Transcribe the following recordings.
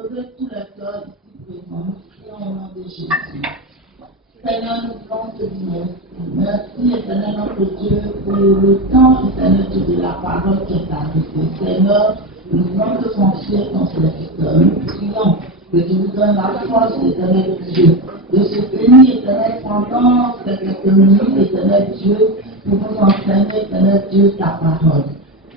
disposer tous les cœurs ici présents, au nom de Jésus. Seigneur, nous voulons te dire merci, Éternel notre Dieu, pour le temps, Éternel Dieu, de la parole qui est arrivée. Seigneur, nous voulons te confier ton serviteur. Nous prions que tu nous donnes la force, Éternel Dieu, de se tenir, Éternel, pendant ces quelques minutes, Éternel Dieu, pour nous enseigner, Éternel Dieu, ta parole.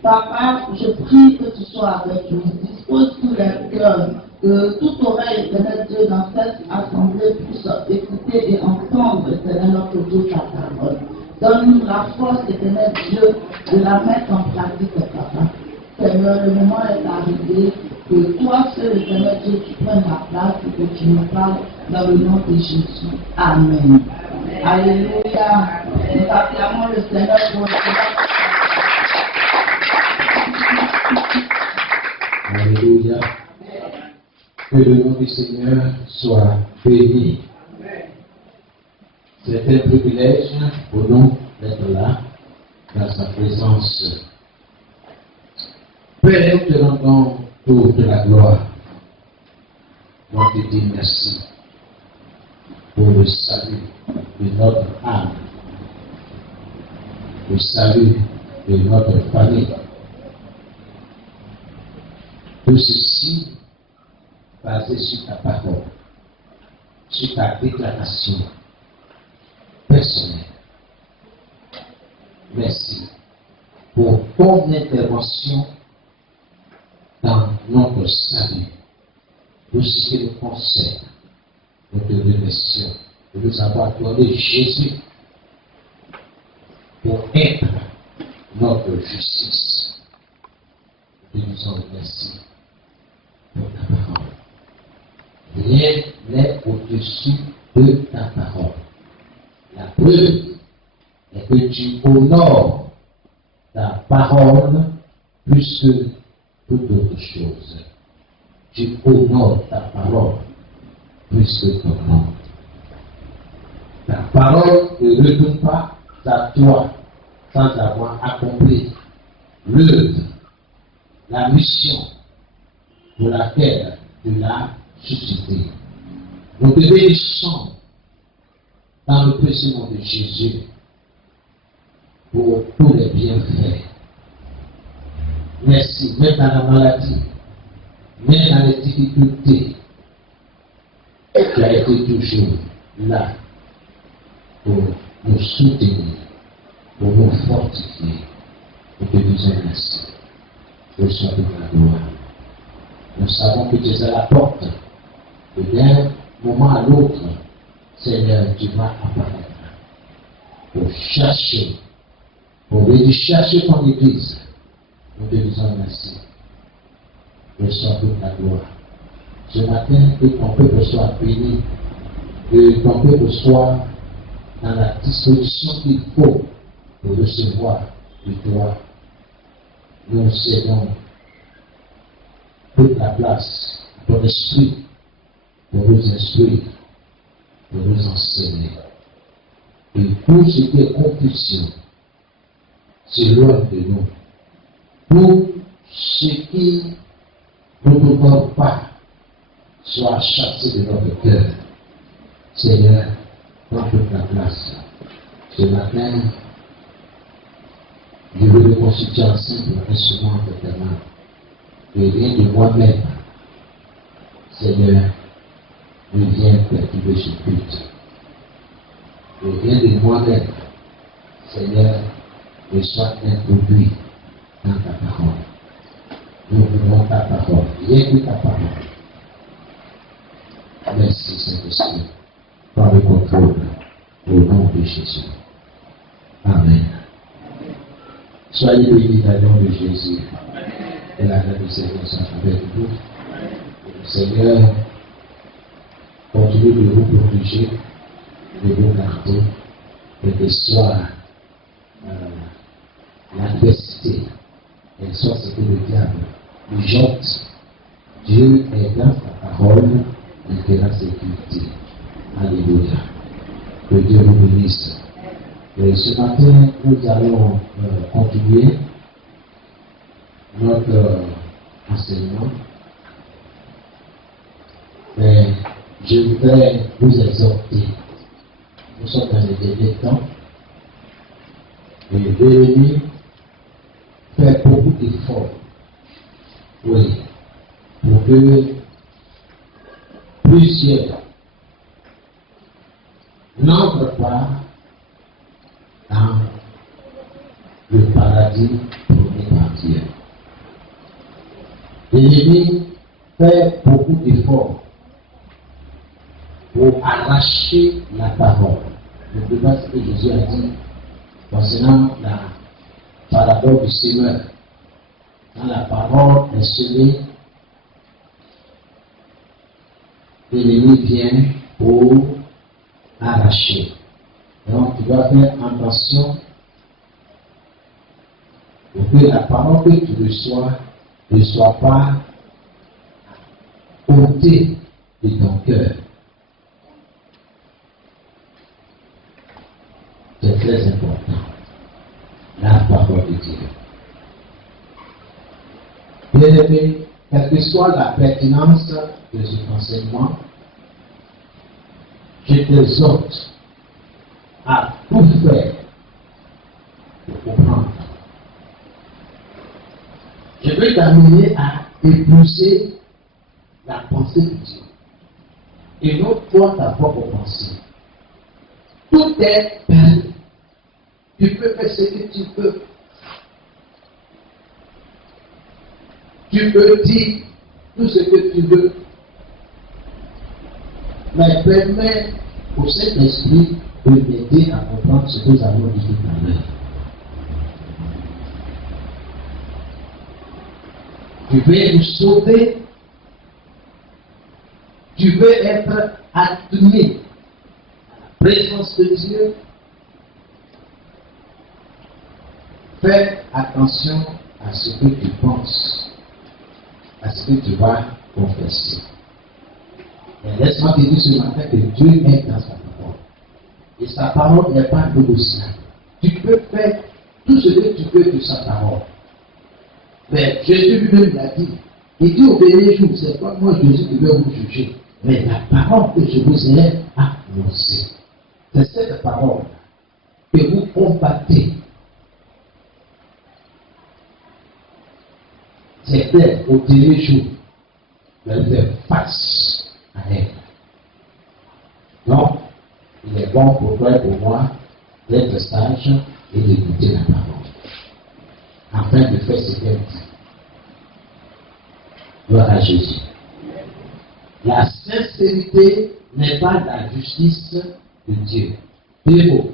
Papa, je prie que tu sois avec nous. Dispose tous les cœurs, que toute oreille, Éternel Dieu, dans cette assemblée puisse écouter et entendre, Éternel notre Dieu, ta parole. Donne-nous la force, Éternel Dieu, de la mettre en pratique, Papa. Seigneur, le moment est arrivé que toi seul, Éternel Dieu, tu prennes la place et que tu nous parles dans le nom de Jésus. Amen. Alléluia. Nous acclamons le Seigneur pour le Alléluia. Que le nom du Seigneur soit béni. C'est un privilège pour nous d'être là, dans sa présence. Père, nous te rendons toute la gloire. On te dit merci pour le salut de notre âme, le salut de notre famille. Tout ceci basé sur ta parole, sur ta déclaration personnelle. Merci pour ton intervention dans notre salut. Tout ce qui nous concerne, nous te remercions de nous avoir donné Jésus pour être notre justice. Nous nous en remercions pour ta parole. Rien n'est au-dessus de ta parole. La preuve est que tu honores ta parole plus que toute autre chose. Tu honores ta parole plus que ton nom. Ta parole ne retourne pas à toi sans avoir accompli l'œuvre, la mission pour laquelle tu l'as suscité. Nous te bénissons dans le précieux nom de Jésus pour tous les bienfaits. Merci, même dans la maladie, même dans les difficultés, tu as été toujours là pour nous soutenir, pour nous fortifier. Nous te disons merci. Reçois toute la gloire. Nous savons que tu es à la porte. Et d'un moment à l'autre, Seigneur, tu vas apparaître pour chercher, pour venir chercher ton Église. Nous te disons merci. Reçois toute la gloire. Ce matin, que ton peuple soit béni, que ton peuple soit dans la disposition qu'il faut pour recevoir de toi. Nous cédons toute la place à ton esprit pour nous instruire, pour nous enseigner. Et tout ce qui est confusion, c'est loin de nous. Tout ce qui ne nous donne pas soit chassé de notre cœur. Seigneur, prends toute la place. Ce matin, je veux me constituer en simple instrument de tes mains. Et rien de moi-même, Seigneur, ne vient perturber ce culte. Et rien de moi-même, Seigneur, ne soit introduit dans ta parole. Nous voulons ta parole, rien que ta parole. Merci, Saint-Esprit. Prends le contrôle au nom de Jésus. Amen. Soyez bénis dans le nom de Jésus. Et la grâce du Seigneur soit avec vous. Le Seigneur continue de vous protéger, de vous garder, et que soit l'adversité, et soit ce que le diable nous jette. Dieu est dans sa parole et que la sécurité. Alléluia. Que Dieu vous bénisse. Et ce matin, nous allons continuer notre enseignement je voudrais vous exhorter. Nous sommes dans les derniers temps. Et Jérémie fait beaucoup d'efforts. Oui. Pour que plusieurs n'entrent pas dans le paradis promis par Dieu. L'ennemi fait beaucoup d'efforts pour arracher la parole. Ne sais pas ce que Jésus a dit concernant la parabole du semeur. Quand la parole est semée, l'ennemi vient pour arracher. Donc tu dois faire attention pour que la parole que tu reçois ne soit pas ôtée de ton cœur. C'est très important. La parole de Dieu. Bien-aimé, quelle que soit la pertinence de cet enseignement, je t'exhorte à tout faire pour comprendre. Je veux t'amener à épouser la pensée de Dieu. Et non toi ta propre pensée. Tout est permis. Tu peux faire ce que tu peux. Tu peux dire tout ce que tu veux. Mais permets au Saint-Esprit de m'aider à comprendre ce que nous avons dit tout à l'heure. Tu veux nous sauver. Tu veux être admis à la présence de Dieu. Fais attention à ce que tu penses, à ce que tu vas confesser. Et laisse-moi te dire ce matin que Dieu est dans sa parole. Et sa parole n'est pas négociable. Tu peux faire tout ce que tu veux de sa parole. Mais Jésus lui-même l'a dit. Il dit au dernier jour, c'est pas moi Jésus qui vais vous juger, mais la parole que je vous ai annoncée. C'est cette parole que vous combattez. C'est elle, au dernier jour, elle fait face à elle. Donc, il est bon pour toi et pour moi d'être sage et d'écouter la parole, afin de faire ce qu'elle dit. Gloire à Jésus. La sincérité n'est pas la justice de Dieu. Deux mots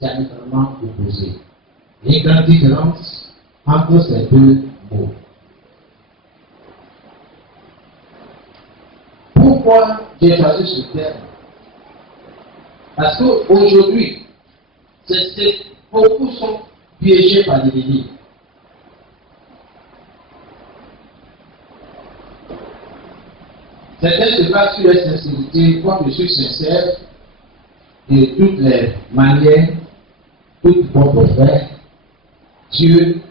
diamétralement opposés. Les grandes différences entre ces deux mots. Pourquoi j'ai choisi ce terme? Parce qu'aujourd'hui, beaucoup sont piégés par l'ennemi. Certains se basent sur la sincérité, quand je suis sincère, de toutes les manières, toutes bonnes faire, Dieu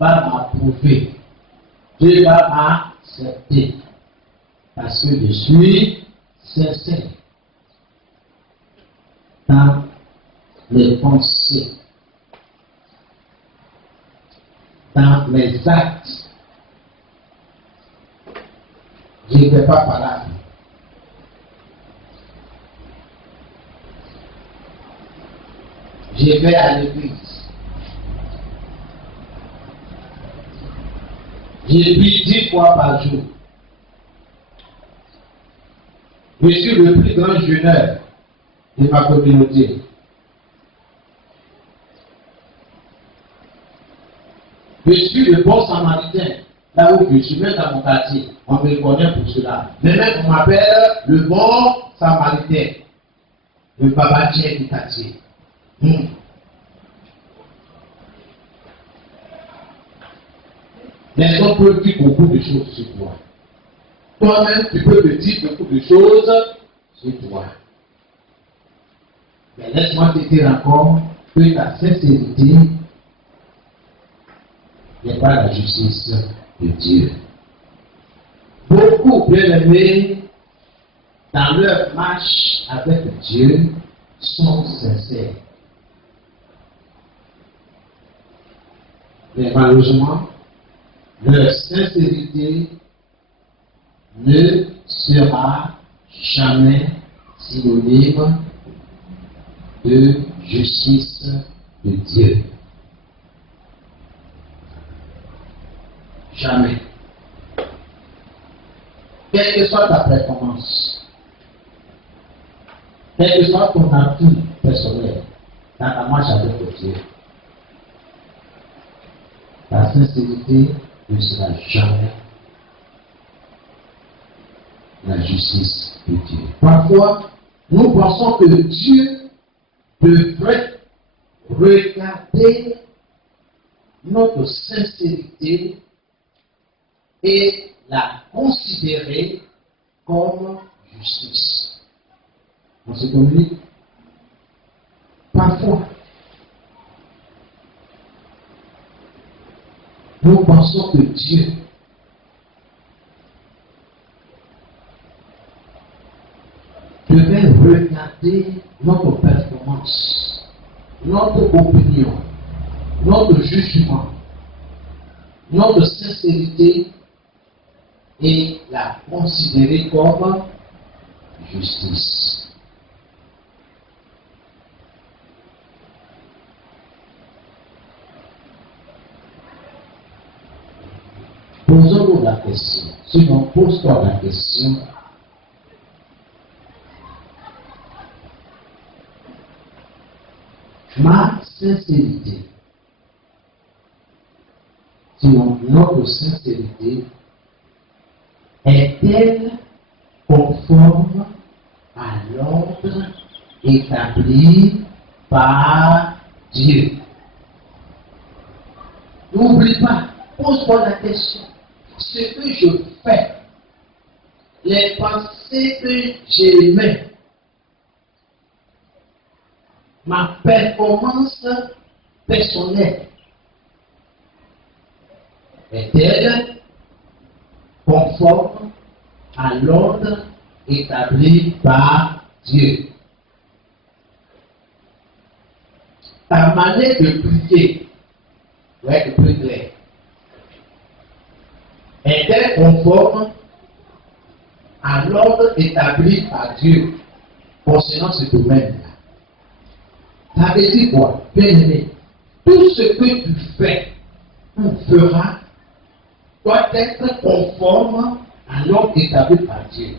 va m'approuver, Dieu va m'accepter, parce que je suis sincère dans mes pensées, dans mes actes. Je ne vais pas parler. Je vais à l'église. Je prie 10 fois par jour. Je suis le plus grand jeûneur de ma communauté. Je suis le bon samaritain. Là où je suis, même dans mon quartier, on me connaît pour cela. Mais même on m'appelle le bon samaritain. Le babadien du quartier. Les autres peuvent dire beaucoup de choses sur toi. Toi-même, tu peux te dire beaucoup de choses sur toi. Mais laisse-moi te dire encore que ta sincérité n'est pas la justice de Dieu. Beaucoup, bien aimés, dans leur marche avec Dieu sont sincères. Mais malheureusement, leur sincérité ne sera jamais synonyme de justice de Dieu. Jamais. Quelle que soit ta performance, quel que soit ton atout personnel dans ta marche avec Dieu, la sincérité ne sera jamais la justice de Dieu. Parfois, nous pensons que Dieu devrait regarder notre sincérité et la considérer comme justice. On se communique? Parfois, nous pensons que Dieu devait regarder notre performance, notre opinion, notre jugement, notre sincérité et la considérer comme justice. Posons-nous la question. Sinon, pose-toi la question. Ma sincérité, sinon notre sincérité, est-elle conforme à l'ordre établi par Dieu? N'oublie pas, pose-toi la question. Ce que je fais, les pensées que j'émets, ma performance personnelle, est-elle conforme à l'ordre établi par Dieu? Ta manière de prier doit être plus claire. Est-elle conforme à l'ordre établi par Dieu concernant ce domaine-là? Ça veut dire quoi? Bien aimé, tout ce que tu fais ou feras doit être conforme à l'ordre établi par Dieu.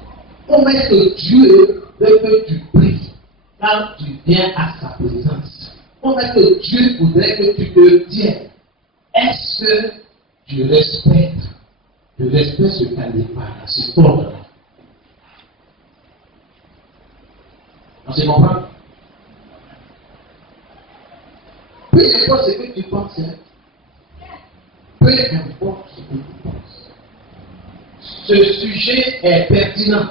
Comment est-ce que Dieu veut que tu pries quand tu viens à sa présence? Comment est-ce que Dieu voudrait que tu te tiennes? Est-ce que tu respectes ce calendrier, cet ordre-là? On se comprend? Peu importe ce que tu penses, peu importe ce que tu penses, ce sujet est pertinent,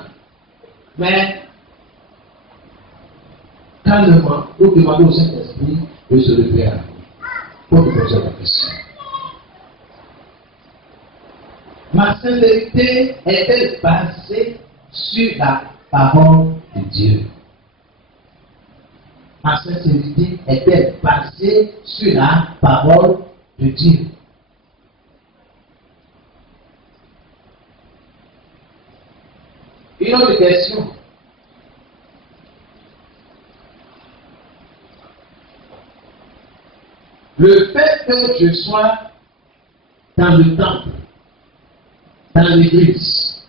mais calmement, nous demandons au Saint-Esprit de se lever à nous pour nous poser la question. Ma sincérité est-elle basée sur la parole de Dieu? Ma sincérité est-elle basée sur la parole de Dieu? Une autre question. Le fait que je sois dans le temple, dans l'église,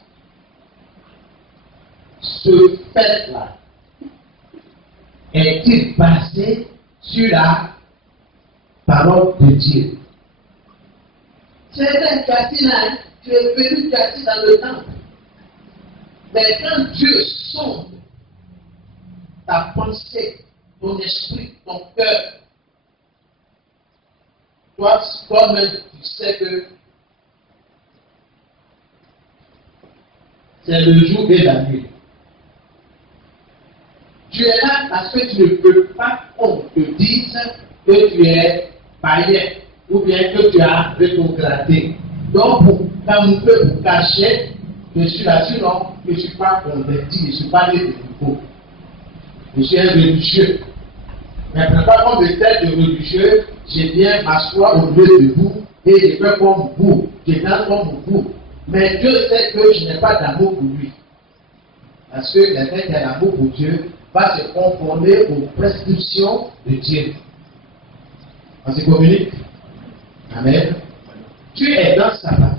ce fait-là, est-il basé sur la parole de Dieu? C'est vrai, tu es venu casser dans le temple. Mais quand Dieu sonde ta pensée, ton esprit, ton cœur, toi-même, tu sais que c'est le jour et la nuit. Tu es là parce que tu ne peux pas qu'on te dise que tu es païen ou bien que tu as rétrogradé. Donc, pour camoufler, pour cacher Je suis là, sinon, je ne suis pas converti, je ne suis pas né de nouveau. Je suis un religieux. Mais je ne pas comme de tête de religieux, je viens m'asseoir au milieu de vous et je fais comme vous, je danse comme vous. Mais Dieu sait que je n'ai pas d'amour pour lui. Parce que quelqu'un qui a l'amour pour Dieu va se conformer aux prescriptions de Dieu. On se communique. Amen. Dieu est dans sa parole.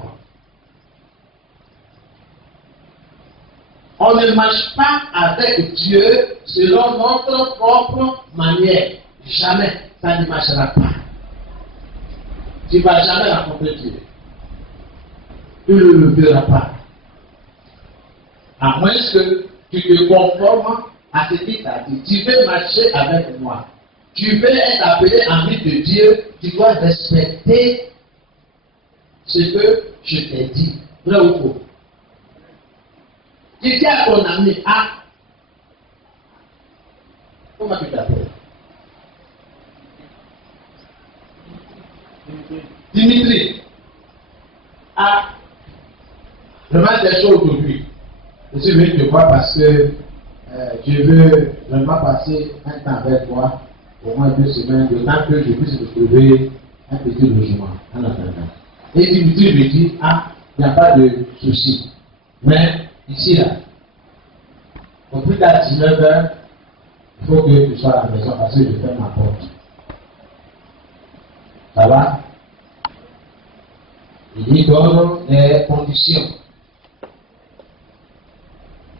On ne marche pas avec Dieu selon notre propre manière. Jamais. Ça ne marchera pas. Tu ne vas jamais rencontrer Dieu. Tu ne le verras pas. À moins que tu te conformes à ce qu'il t'a dit. Tu veux marcher avec moi. Tu veux être appelé ami de Dieu. Tu dois respecter ce que je t'ai dit. Vrai ou faux? Tu dis à ton ami, comment tu t'appelles? Dimitri. Je vais te choses aujourd'hui. Je suis venu te voir parce que je veux vraiment passer un temps avec toi, au moins 2 semaines, de temps que je puisse me trouver un petit logement en attendant. Et Dimitri me dit, il n'y a pas de souci. Mais ici, là, au plus tard 19h, il faut que tu sois à la maison parce que je ferme ma porte. Ça va? Il donne les conditions.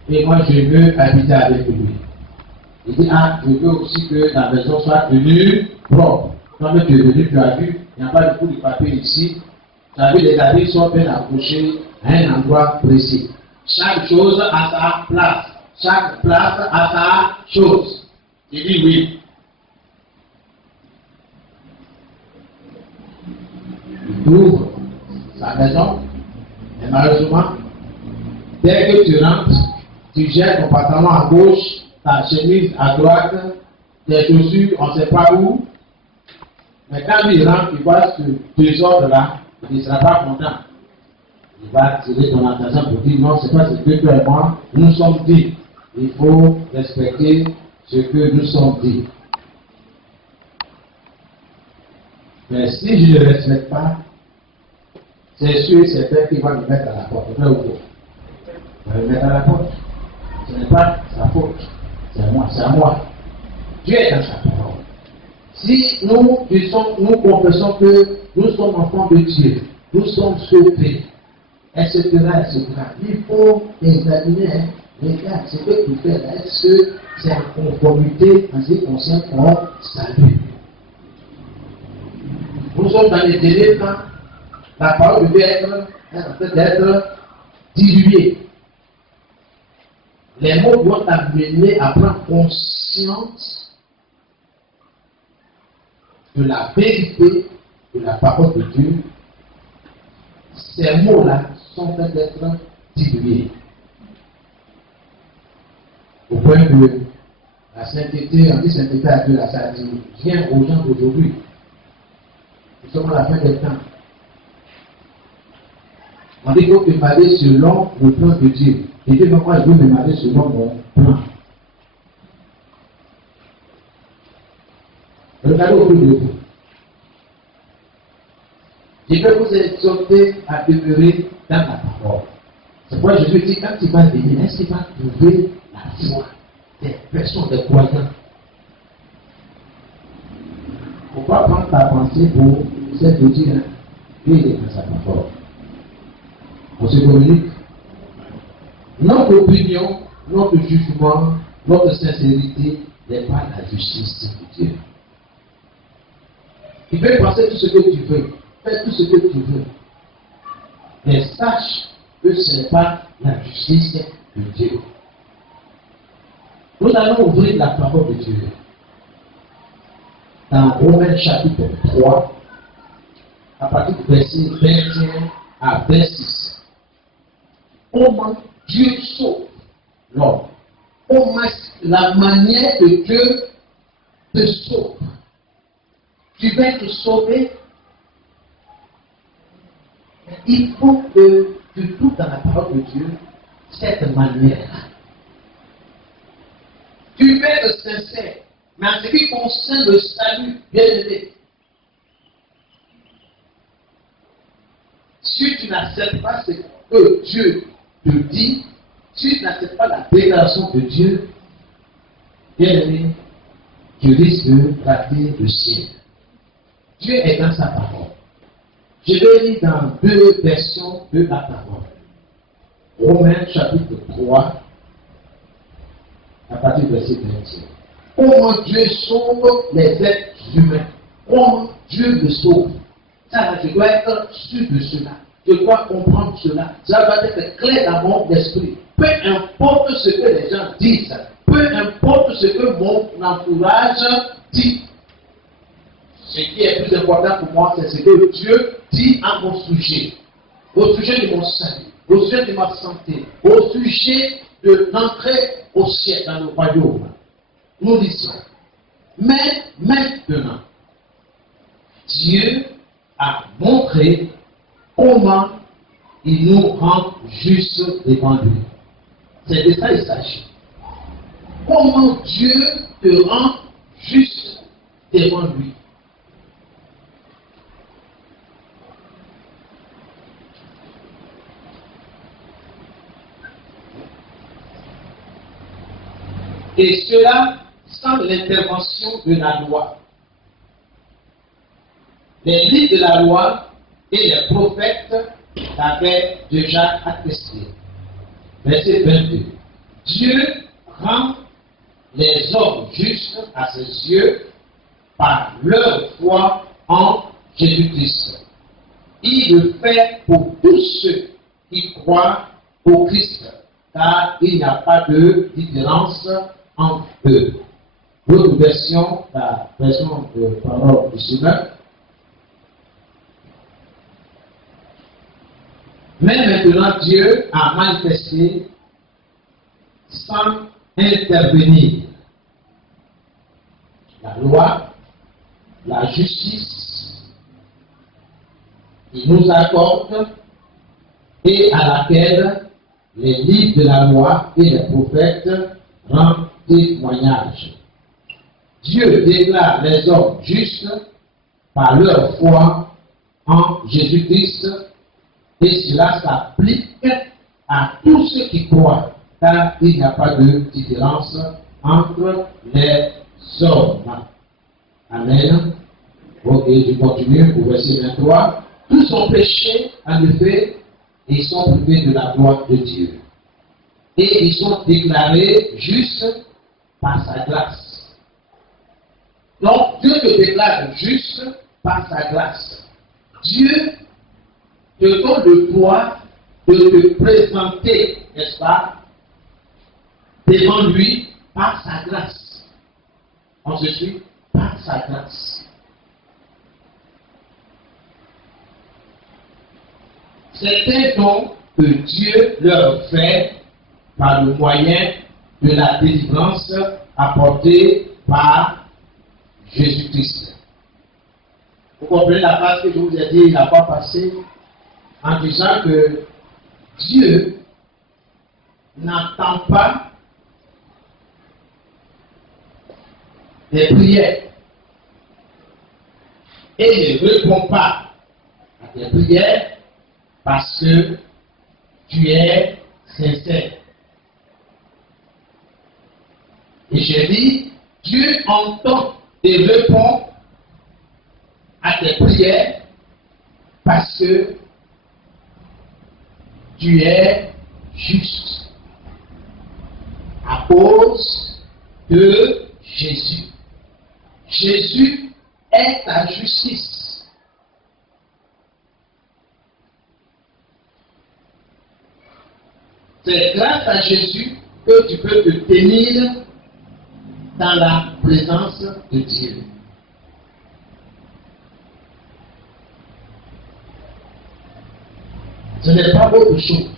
Et moi, je veux habiter avec lui. Il dit, je veux aussi que la maison soit tenue propre. Quand tu es venu, tu as vu, il n'y a pas de coup de papier ici. Tu as vu, les habits sont bien accrochés à un endroit précis. Chaque chose a sa place. Chaque place a sa chose. Il dit oui. Il ouvre sa maison, et malheureusement, dès que tu rentres, tu jettes ton pantalon à gauche, ta chemise à droite, tes chaussures, on ne sait pas où. Mais quand il rentre, il voit ce désordre-là, il ne sera pas content. Il va tirer ton attention pour dire non, c'est pas ce que toi et moi nous sommes dit. Il faut respecter ce que nous sommes dit. Mais si je ne le respecte pas, c'est sûr et certain qu'il va me mettre à la porte. Vrai ou faux? Il va me mettre à la porte. Ce n'est pas sa faute. C'est moi, c'est à moi. Dieu est dans sa parole. Si nous disons, nous confessons que nous sommes enfants de Dieu, nous sommes sauvés, etc., etc., il faut examiner, regarde ce que tu fais là, est-ce que c'est en conformité en ce qui concerne mon salut? Nous sommes dans les délais quand la parole devait être diluée. Les mots doivent amener à prendre conscience de la vérité de la parole de Dieu. Ces mots-là sont faits d'être dilués. Au point que la sainteté, on dit sainteté à Dieu, ça dit rien aux gens d'aujourd'hui. Nous sommes à la fin des temps. On dit qu'il faut demander selon le plan de Dieu. Et Dieu, moi, je veux demander selon mon plan. Regardez autour de vous. Je vais vous exhorter à demeurer dans la parole. C'est pourquoi je veux dire, quand tu vas venir, est-ce qu'il va trouver la foi des personnes, des croyants? Pourquoi prendre ta pensée pour cette dire, il est dans sa parole? On se communique. Notre opinion, notre jugement, notre sincérité n'est pas la justice de Dieu. Tu peux penser tout ce que tu veux, fais tout ce que tu veux, mais sache que ce n'est pas la justice de Dieu. Nous allons ouvrir la parole de Dieu dans Romains chapitre 3, à partir du verset 21 à 26. Comment Dieu sauve l'homme? Comment la manière que Dieu te sauve? Tu vas te sauver. Il faut que tu trouves dans la parole de Dieu cette manière-là. Tu peux être sincère, mais en ce qui concerne le salut, bien aimé, si tu n'acceptes pas ce que Dieu te dit, si tu n'acceptes pas la déclaration de Dieu, bien aimé, tu risques de rater le ciel. Dieu est dans sa parole. Je vais lire dans deux versions de la parole. Romains chapitre 3, à partir du verset 21. Comment Dieu sauve les êtres humains. Comment Dieu le sauve. Ça, je dois être sûr de cela. Je dois comprendre cela. Ça doit être clair dans mon esprit. Peu importe ce que les gens disent, peu importe ce que mon entourage dit, ce qui est plus important pour moi, c'est ce que Dieu dit à mon sujet. Au sujet de mon salut, au sujet de ma santé, au sujet de l'entrée au ciel dans le royaume. Nous disons, mais maintenant, Dieu a montré comment il nous rend justes devant lui. C'est de ça qu'il s'agit. Comment Dieu te rend juste devant lui. Et cela sans l'intervention de la loi. Les livres de la loi et les prophètes l'avaient déjà attesté. Verset 22. Dieu rend les hommes justes à ses yeux par leur foi en Jésus-Christ. Il le fait pour tous ceux qui croient au Christ, car il n'y a pas de différence entre eux. L'autre version, la version de parole du Seigneur. Mais maintenant, Dieu a manifesté sans intervenir la loi, la justice, il nous accorde et à laquelle les livres de la loi et les prophètes rendent témoignage. Dieu déclare les hommes justes par leur foi en Jésus-Christ et cela s'applique à tous ceux qui croient, car il n'y a pas de différence entre les hommes. Amen. Ok, je continue au verset 23. Tous ont péché, en effet, et ils sont privés de la gloire de Dieu. Et ils sont déclarés justes par sa grâce. Donc, Dieu te déclare juste par sa grâce. Dieu te donne le droit de te présenter, n'est-ce pas, devant lui par sa grâce. On se suit par sa grâce. C'est un don que Dieu leur fait par le moyen de la délivrance apportée par Jésus-Christ. Vous comprenez la phrase que je vous ai dit, il n'a pas passé en disant que Dieu n'attend pas des prières et ne répond pas à tes prières parce que tu es sincère. Et j'ai dit, Dieu entend et répond à tes prières parce que tu es juste à cause de Jésus. Jésus est ta justice. C'est grâce à Jésus que tu peux te tenir dans la présence de Dieu. Ce n'est pas autre chose.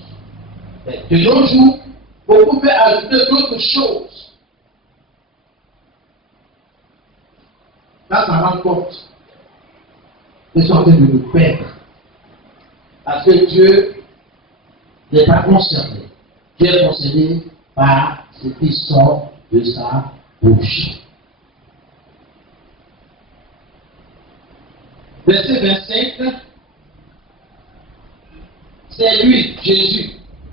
Mais de nos jours, beaucoup peuvent ajouter d'autres choses. Là, ça rend compte. Ils sont en train de nous perdre. Parce que Dieu n'est pas concerné. Tu es concerné par ce qui sort de sa bouche. Verset 25. C'est lui, Jésus,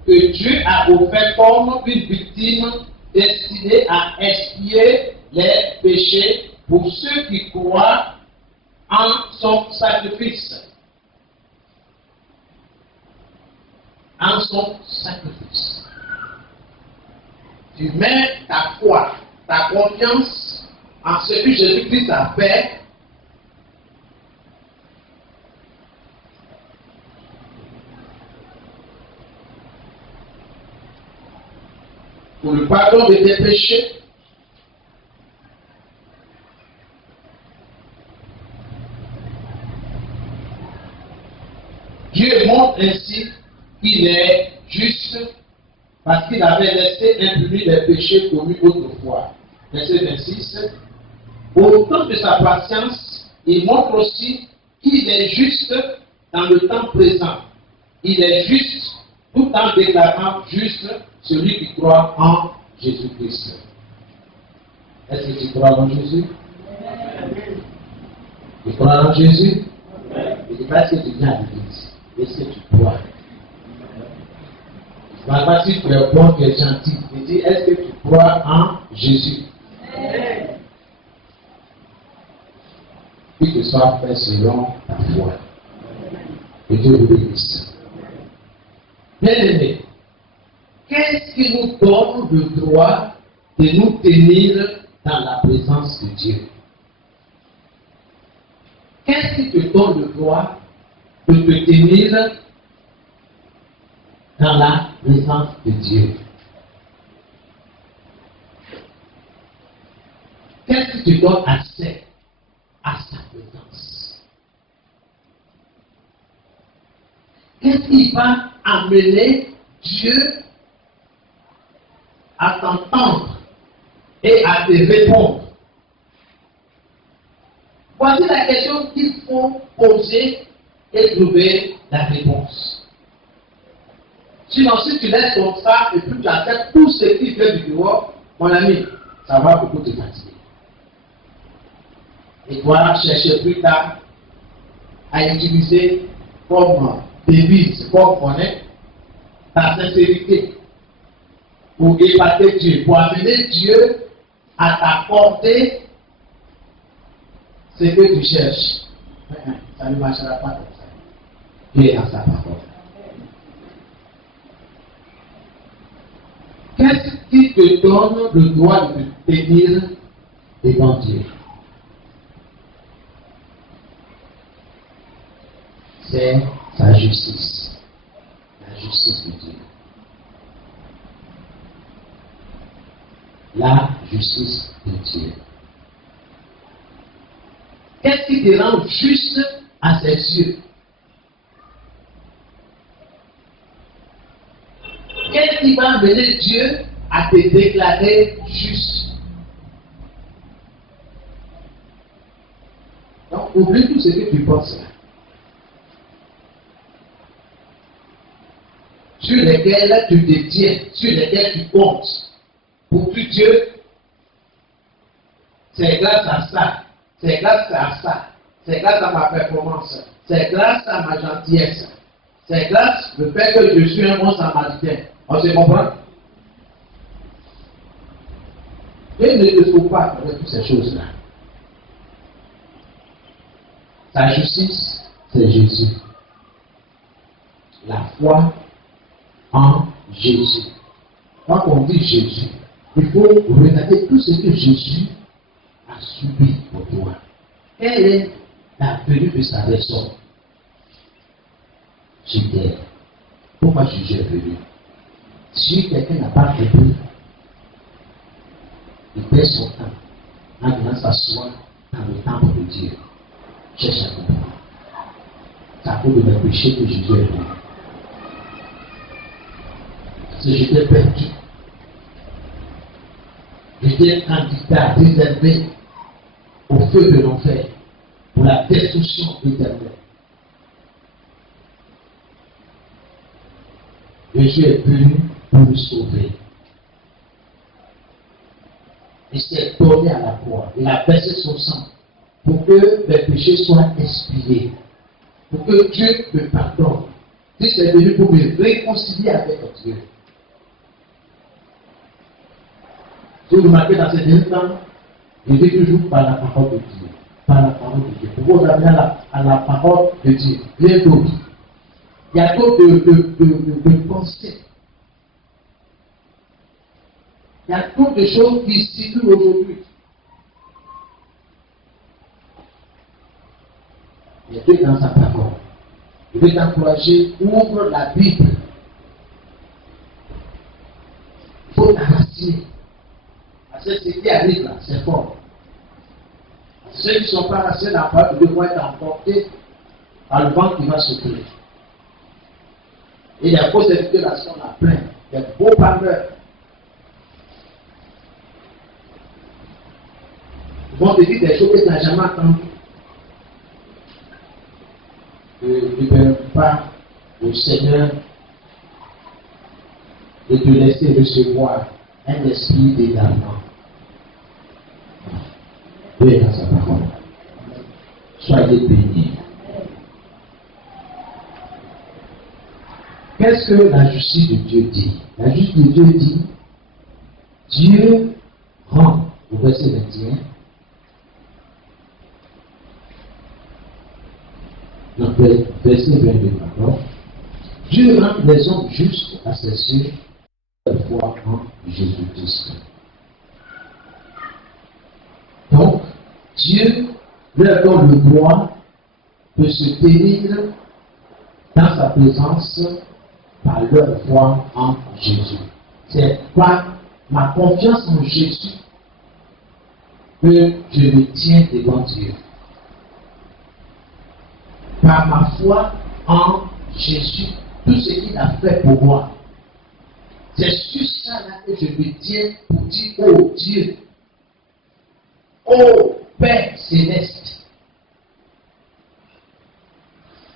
que Dieu a offert comme une victime destinée à expier les péchés pour ceux qui croient en son sacrifice. En son sacrifice. Tu mets ta foi, ta confiance en ce que Jésus-Christ a fait. Pour le pardon de tes péchés. Dieu montre ainsi qu'il est juste parce qu'il avait laissé impunis les péchés commis autrefois. Verset 26. Au temps de sa patience, il montre aussi qu'il est juste dans le temps présent. Il est juste tout en déclarant juste celui qui croit en Jésus-Christ. Est-ce que tu crois en Jésus? Tu crois en Jésus? Je ne sais pas si tu viens à l'église. Est-ce que tu crois? Je ne sais pas si tu es bon, tu es gentil. Je dis, est-ce que tu crois en Jésus? Qu'il te soit fait selon ta foi. Et Dieu vous bénisse. Bien-aimés, qu'est-ce qui nous donne le droit de nous tenir dans la présence de Dieu? Qu'est-ce qui te donne le droit de te tenir dans la présence de Dieu? Qu'est-ce qui te donne accès à sa présence? Qu'est-ce qui va amener Dieu à t'entendre et à te répondre? Voici la question qu'il faut poser et trouver la réponse. Sinon, si tu laisses comme ça et puis tu acceptes tout ce qui vient du dehors, mon ami, ça va beaucoup te fatiguer. Et toi, chercher plus tard à utiliser comme devise, comme monnaie, ta sincérité pour épater Dieu, pour amener Dieu à t'apporter ce que tu cherches. Ça ne marchera pas comme ça. Tu es dans sa parole. Qu'est-ce qui te donne le droit de te tenir devant Dieu? C'est sa justice. La justice de Dieu. La justice de Dieu. Qu'est-ce qui te rend juste à ses yeux? Qu'est-ce qui va amener Dieu à te déclarer juste? Donc, oublie tout ce que tu penses là. Sur lesquels tu te tiens, sur lesquels tu comptes. Pour que Dieu, c'est grâce à ça, c'est grâce à ça, c'est grâce à ma performance, c'est grâce à ma gentillesse, c'est grâce au fait que je suis un bon samaritain. On se comprend? Et ne te trouve pas avec toutes ces choses-là. Sa justice, c'est Jésus. La foi en Jésus. Quand on dit Jésus, il faut regarder tout ce que Jésus a subi pour toi. Quelle est la venue de sa raison? J'étais. Pourquoi Jésus est venu? Si quelqu'un n'a pas compris, il perd son temps en venant s'asseoir dans le temple de Dieu. Cherche à comprendre. C'est à cause de mes péchés que Jésus est venu. Si j'étais perdu, j'étais candidat réservé au feu de l'enfer pour la destruction éternelle. Jésus est venu pour le sauver. Il s'est donné à la croix. Il a versé son sang pour que les péchés soient expiés. Pour que Dieu me pardonne. Dieu est venu pour me réconcilier avec Dieu. Si vous remarquez dans ces derniers temps, il dit toujours par la parole de Dieu. Par la parole de Dieu. Pourquoi vous avez à la parole de Dieu? Rien d'autre. Il y a trop de pensées. Il y a trop de choses qui circulent aujourd'hui. Il y a Dieu dans sa parole. Je vais t'encourager, ouvre la Bible. Il faut t'enraciner. Parce que ce qui arrive là, c'est fort. Ceux qui ne sont pas enracinés dans la parole vont être emportés par le vent qui va souffler. Et les fausses éducations là plein. Il y a de beaux parleurs. Ils vont te dire des choses que tu n'as jamais entendues. Ne permets pas au Seigneur de te laisser recevoir un esprit d'égarement. Dieu est dans sa parole. Soyez bénis. Qu'est-ce que la justice de Dieu dit? La justice de Dieu dit, Dieu rend, au verset 21, donc verset 22, d'accord? Dieu rend les hommes justes à ses yeux, la foi en Jésus-Christ. Donc, Dieu leur donne le droit de se tenir dans sa présence par leur foi en Jésus. C'est par ma confiance en Jésus que je me tiens devant Dieu. Par ma foi en Jésus, tout ce qu'il a fait pour moi. C'est sur ça là que je me tiens pour dire, oh Dieu, oh Père céleste.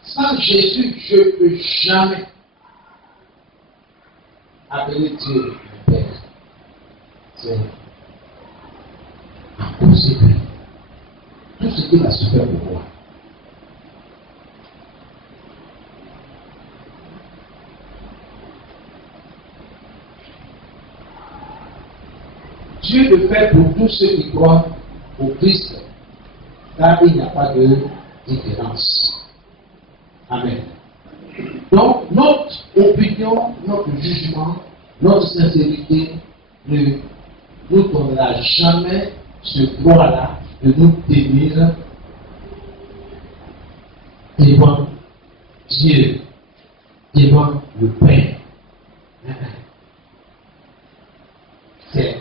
Sans Jésus, je ne peux jamais appeler Dieu mon Père. C'est à cause de lui. Tout ce qu'il a souffert pour moi. Dieu le fait pour tous ceux qui croient au Christ, car il n'y a pas de différence. Amen. Donc, notre opinion, notre jugement, notre sincérité ne nous donnera jamais ce droit-là de nous tenir devant Dieu, devant le Père. C'est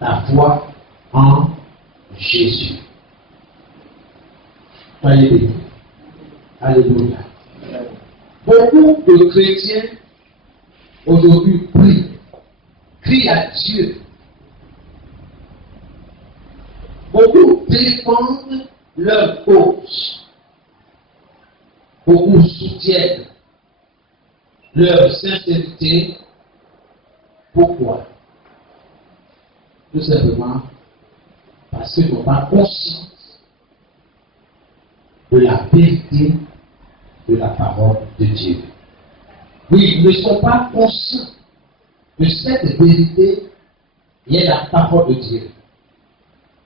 la foi en Jésus. Soyez bénis. Alléluia. Beaucoup de chrétiens aujourd'hui crient à Dieu. Beaucoup défendent leur cause. Beaucoup soutiennent leur sincérité. Pourquoi? Tout simplement parce qu'ils n'ont pas conscience de la vérité de la parole de Dieu. Oui, ils ne sont pas conscients de cette vérité qui est la parole de Dieu.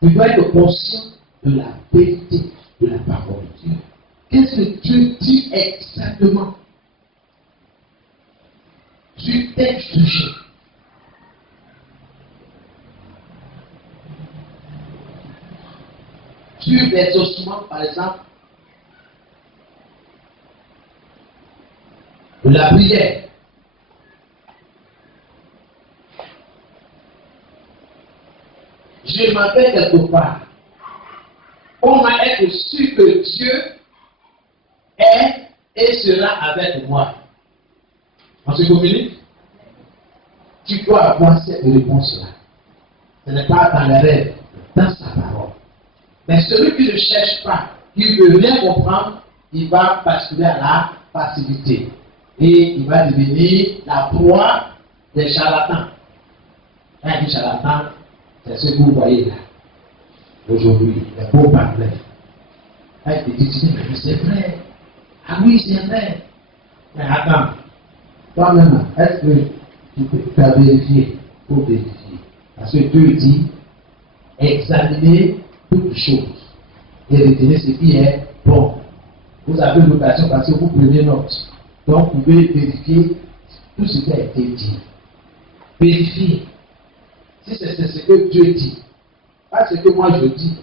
Tu dois être conscient de la vérité de la parole de Dieu. Qu'est-ce que Dieu dit exactement sur tel sujet? Sur les ossements, par exemple, de la prière. Je m'appelle quelque part. Comment être sûr que Dieu est et sera avec moi? On se communique? Tu dois avoir cette réponse-là. Ce n'est pas dans les rêves, dans sa parole. Mais celui qui ne cherche pas, qui ne veut rien comprendre, il va basculer à la passivité. Et il va devenir la proie des charlatans. Quand il dit charlatan, c'est ce que vous voyez là. Aujourd'hui, les beaux parleurs. Quand il dit, mais c'est vrai. Ah oui, c'est vrai. Mais attends, toi-même, est-ce que tu peux faire vérifier? Il faut vérifier. Parce que Dieu dit, examinez toutes choses et retenez ce qui est bon. Vous avez l'occasion parce que vous prenez note. Donc, vous pouvez vérifier tout ce qui a été dit. Vérifiez. Si c'est ce que Dieu dit, pas ce que moi je dis.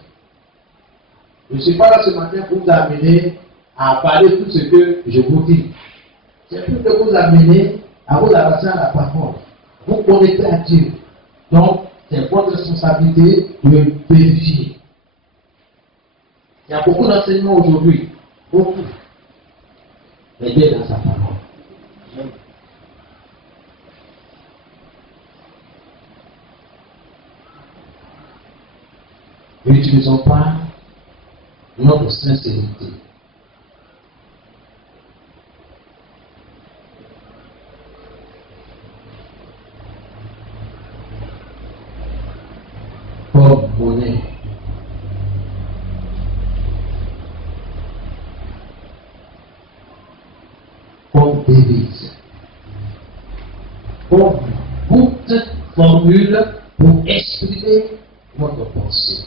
Je ne suis pas là ce matin pour vous amener à parler tout ce que je vous dis. C'est pour que vous amener à vous avancer à la parole. Vous connectez à Dieu. Donc, c'est votre responsabilité de vérifier. Il y a beaucoup d'enseignements aujourd'hui. Beaucoup. Mais Dieu est dans sa parole. N'utilisons pas notre sincérité. Comme monnaie. Comme devise. Comme toute formule pour exprimer notre pensée.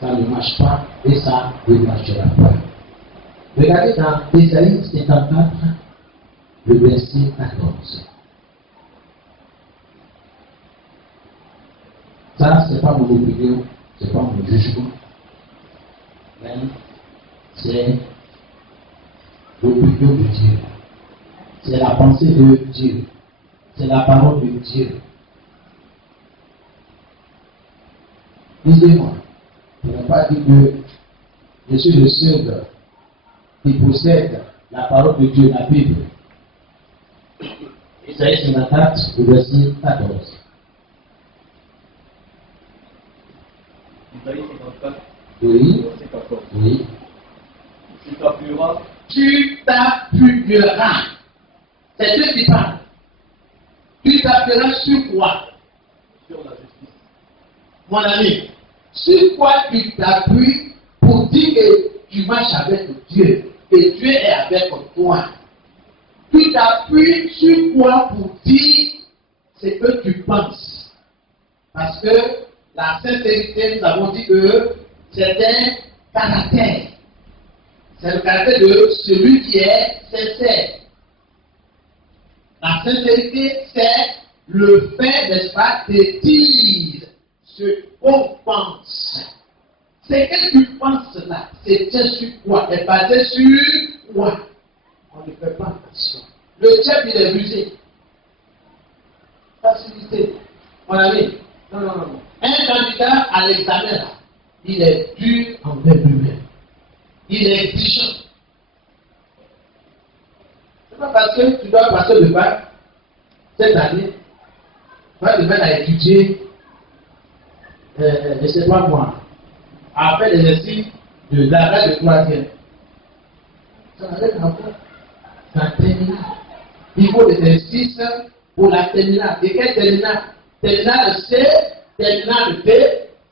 Ça ne marche pas et ça ne marchera pas. Regardez dans Ésaïe 54, le verset 14. Ça, ce n'est pas mon opinion, ce n'est pas mon jugement, mais c'est l'opinion de Dieu. C'est la pensée de Dieu. C'est la parole de Dieu. Lisez-moi. Je n'ai pas dit que je suis le seul qui possède la parole de Dieu, la Bible. Isaïe 54, le verset 14. Isaïe 54, Oui. verset 14. Oui. Tu t'appuieras. Tu t'appuieras. C'est Dieu qui parle. Tu t'appuieras sur quoi? Sur la justice. Mon ami, sur quoi tu t'appuies pour dire que tu marches avec Dieu et Dieu est avec toi? Tu t'appuies sur quoi pour dire ce que tu penses? Parce que la sincérité, nous avons dit que c'est un caractère. C'est le caractère de celui qui est sincère. La sincérité, c'est le fait, n'est-ce pas, de dire ce qu'on pense. C'est que tu penses là, c'est sur quoi? C'est basé sur quoi? On ne fait pas attention. Le chef, il est rusé. Facilité. Mon ami, non. Un candidat à l'examen, là, il est dur envers lui-même. Il est exigeant. C'est pas parce que tu dois passer le bac cette année, tu vas te mettre à étudier, je ne sais pas moi, à faire l'exercice de l'arrêt de troisième. Ça n'a rien à voir. La terminale. Il faut des exercices pour la terminale. Et quelle terminale? Terminale C, terminale B,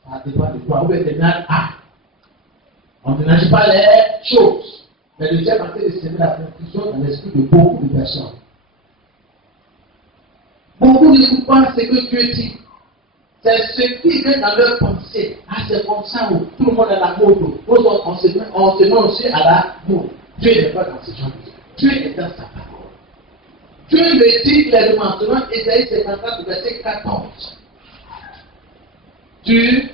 ça dépend de quoi. Ou bien terminale A. On ne mélange pas les choses. Mais le Dieu est en train de semer la confusion dans l'esprit de beaucoup de personnes. Beaucoup n'écoutent pas ce que Dieu dit. C'est ce qui vient dans leur pensée. Ah, c'est comme ça où tout le monde est à la mode. On se met aussi à la mode. Dieu n'est pas dans ce genre de choses. Dieu est dans sa parole. Dieu le dit clairement, selon Ésaïe 54, verset 14. Tu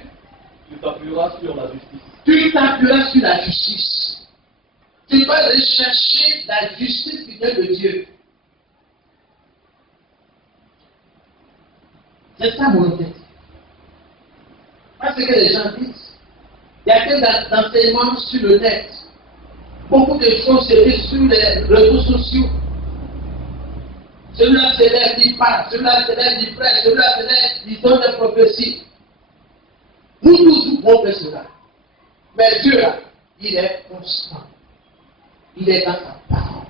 t'appuieras sur la justice. Tu t'appuieras sur la justice. Tu vas aller chercher la justice qui vient de Dieu. C'est ça mon objectif. Parce que les gens disent, il y a que d'enseignements sur le net. Beaucoup de choses se disent sur les réseaux sociaux. Celui-là c'est l'air qui parle, celui-là c'est l'air qui prêche, celui-là c'est l'air qui donne des prophéties. Nous tous pouvons faire cela. Mais Dieu, là, il est constant. Il est dans sa parole.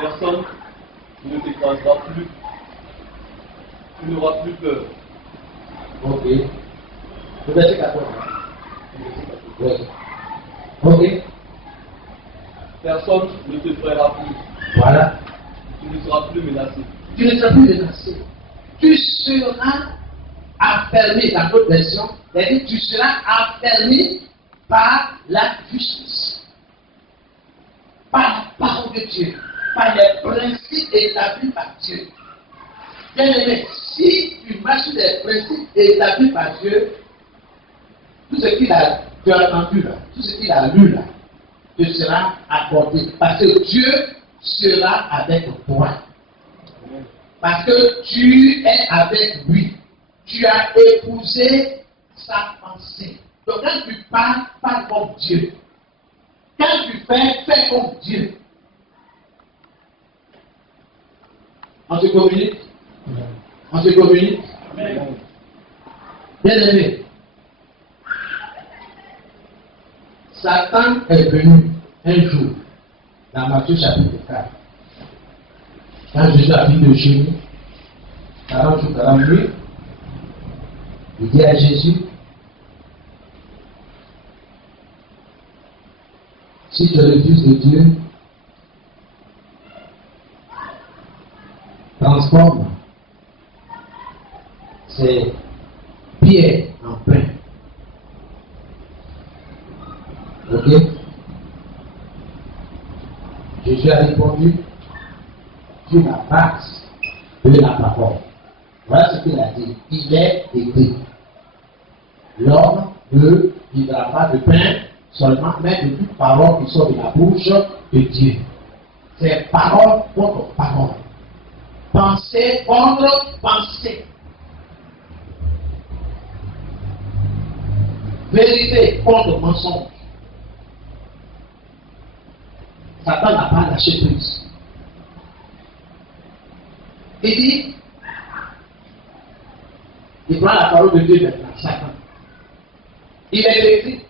Personne ne t'écrasera plus. Tu n'auras plus peur. Ok. Le verset 14. Oui. Ok. Personne ne te frayera plus. Voilà. Tu ne seras plus menacé. Tu ne seras plus menacé. Tu seras affermi, dans d'autres versions, c'est-à-dire tu seras affermi par la justice, par la parole de Dieu, par les principes établis par Dieu. Bien aimé, si tu marches sur les principes établis par Dieu, tout ce qu'il a, tu as entendu là, tout ce qu'il a lu là, te sera accordé. Parce que Dieu sera avec toi. Parce que tu es avec lui. Tu as épousé sa pensée. Donc quand tu parles, parle comme Dieu. Quand tu fais, fais comme Dieu. On se communique? On se communique? Bien aimé. Satan est venu un jour dans Matthieu chapitre 4. Quand Jésus habite de chez nous, 40 jours, 40 nuits, il dit à Jésus, si tu es le Fils de Dieu, transforme ces pierres en pain. Ok? Jésus a répondu sur la base de la parole. Voilà ce qu'il a dit. Il est écrit. L'homme ne vivra pas de pain seulement, mais de toute parole qui sort de la bouche de Dieu. C'est parole contre parole. Pensée contre pensée. Vérité contre mensonge. Satan n'a pas lâché prise. Il dit, il prend la parole de Dieu maintenant, Satan. Il est écrit.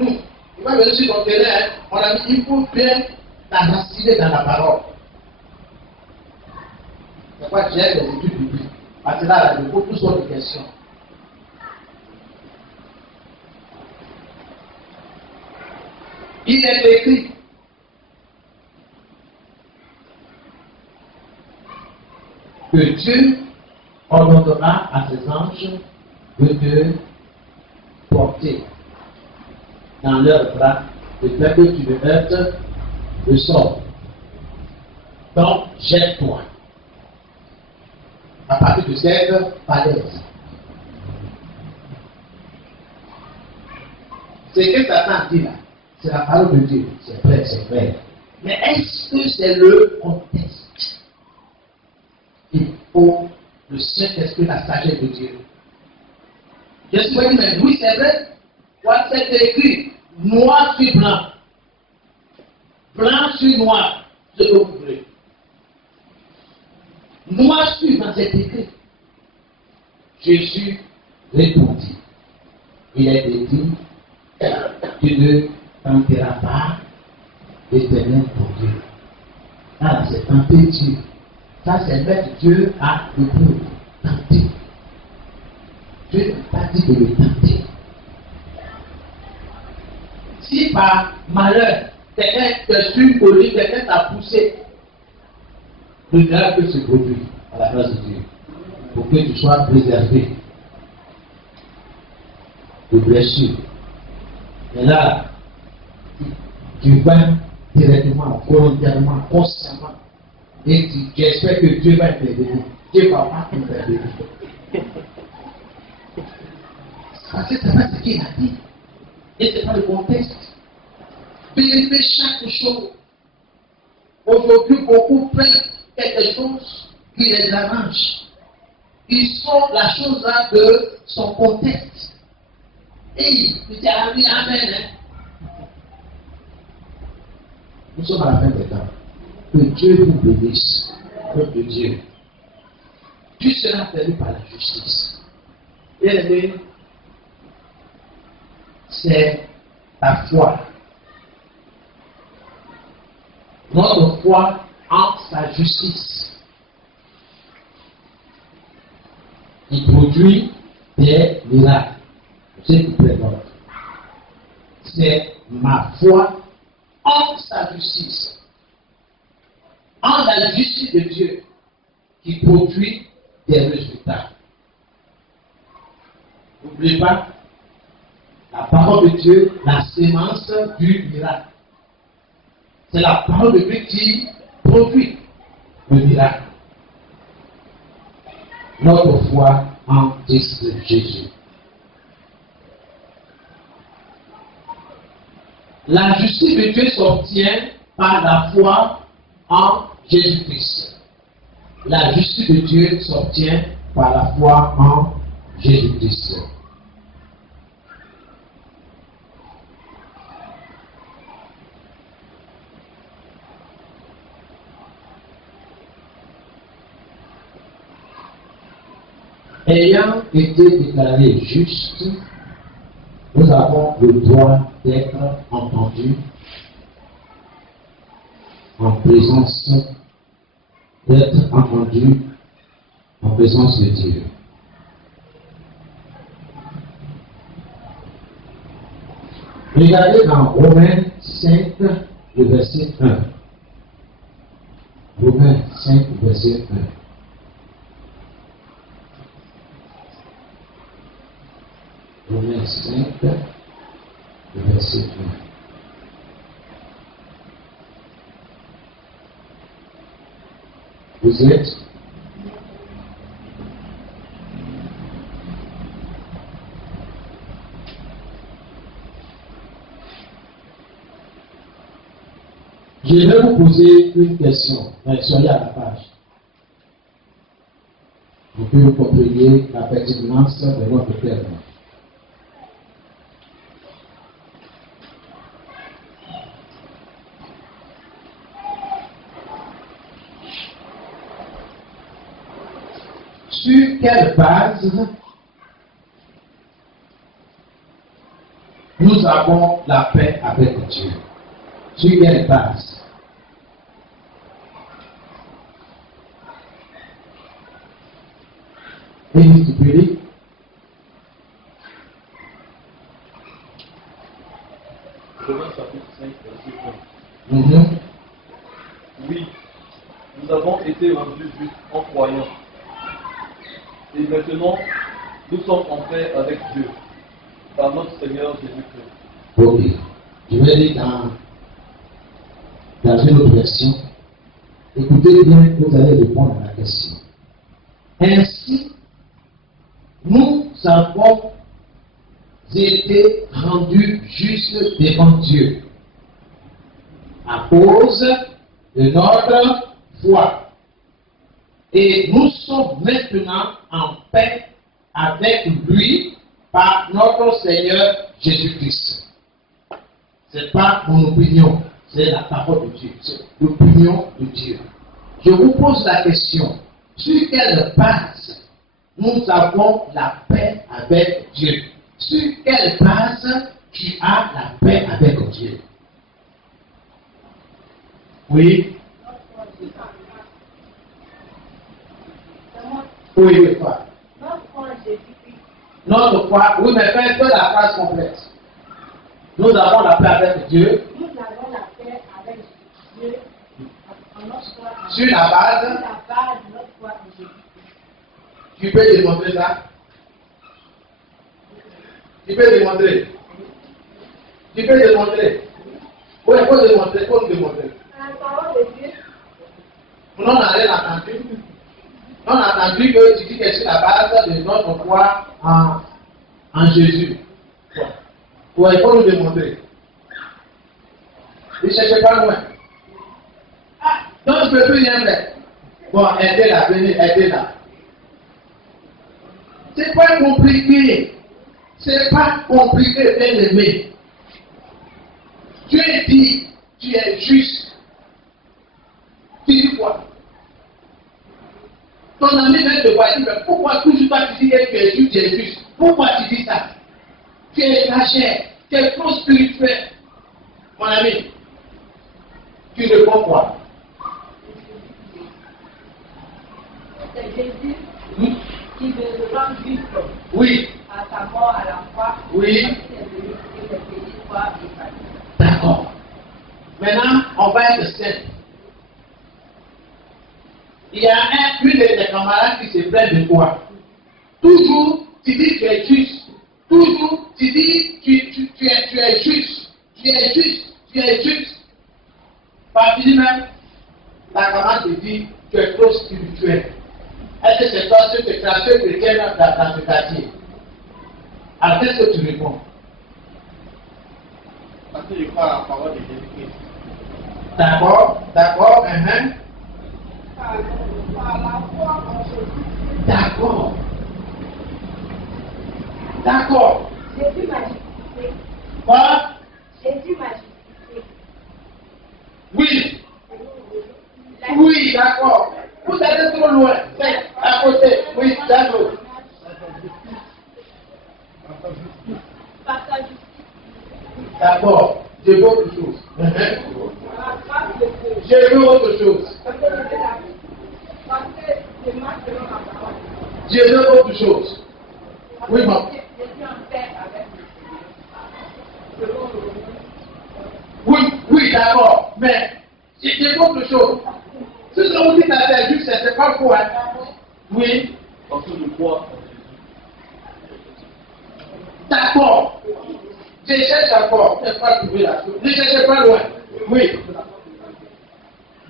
Il va venir sur ton terrain, on a dit, il faut bien t'enraciner dans la parole. C'est pourquoi j'ai des études bibliques. Parce que là, il faut toutes sortes de questions. Il est écrit. Que Dieu ordonnera à ses anges de te porter dans leurs bras, de faire que tu ne mettes le sort. Donc, jette-toi à partir de cette falaise. Ce que Satan dit là, c'est la parole de Dieu, c'est vrai, c'est vrai. Mais est-ce que c'est le contexte? Il faut le Saint-Esprit, la sagesse de Dieu. Je suis venu, mais oui, c'est vrai. Quoi, c'est écrit, noir sur blanc, blanc sur noir, ce que vous voulez. Noir sur blanc, c'est écrit. Jésus répondit. Il est dit, tu ne tenteras pas l'Éternel pour Dieu. Ah, c'est tenter Dieu. Ça, c'est mettre Dieu à l'épreuve. Tenter. Dieu n'a pas dit de le tenter. Si par malheur, quelqu'un te suit au lit, quelqu'un t'a poussé, le miracle se produit à la grâce de Dieu. Pour que tu sois préservé de blessures. Et là, tu vas directement, volontairement, consciemment. Et tu espères que Dieu va intervenir. Dieu ne va pas intervenir. Parce que c'est pas ce qu'il a dit. Et ce n'est pas le contexte. Vérifiez chaque chose. Aujourd'hui, beaucoup prennent quelque chose qui les arrange. Ils sortent la chose là de son contexte. Et ils disent amen. Hein? Nous sommes à la fin des temps. Que Dieu vous bénisse. peuple de Dieu. Tu seras tenu par la justice. Bien-aimé, c'est ta foi. Notre foi en sa justice qui produit des miracles. Ce qui présente. C'est ma foi en sa justice. En la justice de Dieu qui produit des résultats. N'oubliez pas, la parole de Dieu, la sémence du miracle. C'est la parole de Dieu qui produit le miracle. Notre foi en Christ Jésus. La justice de Dieu s'obtient par la foi en Jésus-Christ. La justice de Dieu s'obtient par la foi en Jésus-Christ. Ayant été déclarés justes, nous avons le droit d'être entendus en présence de Dieu. Regardez dans Romains 5, le verset 1. Romains 5, verset 1. Romains 5, le verset 1. Vous êtes? Je vais vous poser une question. Soyez à la page. Pour que vous compreniez la pertinence de votre terme. Sur quelle base nous avons la paix avec Dieu? Sur quelle base? Église du public. Romains chapitre 5, verset 1. Oui, nous avons été rendus justes en croyant. Et maintenant, nous sommes en paix avec Dieu, par notre Seigneur Jésus-Christ. Ok. Je vais lire dans une autre version. Écoutez bien, vous allez répondre à la question. Ainsi, nous avons été rendus justes devant Dieu à cause de notre foi. Et nous sommes maintenant en paix avec lui par notre Seigneur Jésus-Christ. Ce n'est pas mon opinion, c'est la parole de Dieu, c'est l'opinion de Dieu. Je vous pose la question, sur quelle base nous avons la paix avec Dieu? Sur quelle base tu as la paix avec Dieu? Oui? Oui, quoi? Notre foi, oui, mais faites que la phrase complète. Nous avons la paix avec Dieu. Nous avons la paix avec Dieu en notre foi. Sur la base. Sur la base de notre foi en Jésus. Tu peux démontrer ça? Tu peux démontrer? Tu peux démontrer? Oui, il faut démontrer, il faut démontrer. La parole de Dieu. On n'a rien entendu. On a entendu que tu dis que c'est la base de notre foi en Jésus. Oui, il faut nous démontrer. Ne cherchez pas loin. Ah, donc je ne peux plus rien faire. Bon, aidez-la, venez, aidez-la. C'est pas compliqué. C'est pas compliqué, bien aimé. Dieu dit, tu es juste. Tu dis quoi? Ton ami vient te voir et dit, mais pourquoi toujours toi tu dis que tu es juste, tu es juste? Pourquoi tu dis ça? Tu es exagères, tu es trop spirituel. Mon ami, tu réponds quoi? C'est Jésus qui me rend juste Oui. à sa mort à la croix. Oui. Parce qu'il est venu pour que les péchés soient effacés. D'accord. Maintenant, on va être simple. Il y a une de tes camarades qui se plaint de quoi? Toujours, tu dis tu es juste. Toujours, tu dis tu es juste. Tu es juste. Tu es juste. Par même, la camarade te dit tu es trop spirituel. Est-ce que c'est toi ce que tu as fait chrétien dans ce quartier? Alors qu'est-ce que tu réponds? Parce que je crois à la parole de Jésus-Christ. D'accord, d'accord, Par la foi en Jésus. D'accord. D'accord. Jésus m'a justifié. Quoi? Jésus m'a justifié. Oui. Oui, d'accord. Vous êtes trop loin. C'est à côté. Oui, d'accord. Par sa justice. D'accord. Je veux autre chose. Par grâce de Dieu. Je veux autre chose. Parce que je marche selon ma parole. Je veux autre chose. Oui, maman. Je suis en paix avec le Seigneur. Oui, oui, d'accord. Mais je veux autre chose. Si ce que vous dites à la juste, c'est pas quoi? Oui. Parce que je crois en Jésus. D'accord. Je cherche encore. Je n'ai pas trouvé la chose. Ne cherchez pas loin. Oui.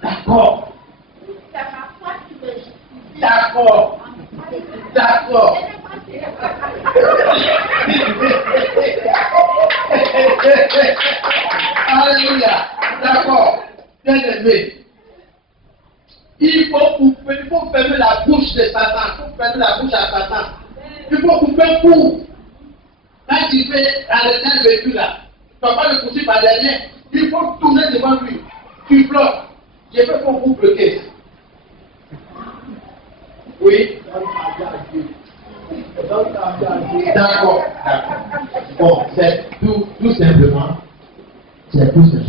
D'accord. C'est ma foi qui me justifie. D'accord. D'accord. Alléluia. D'accord. Bien aimé. Il faut fermer la bouche de Satan. Il faut fermer la bouche à Satan. Il faut couper un coup. Quand tu fais arrêter le véhicule là, tu ne vas pas le poursuivre par derrière. Il faut tourner devant lui. Tu bloques. Je veux qu'on vous bloquer. Oui. D'accord. Bon, c'est tout simplement. C'est tout simplement.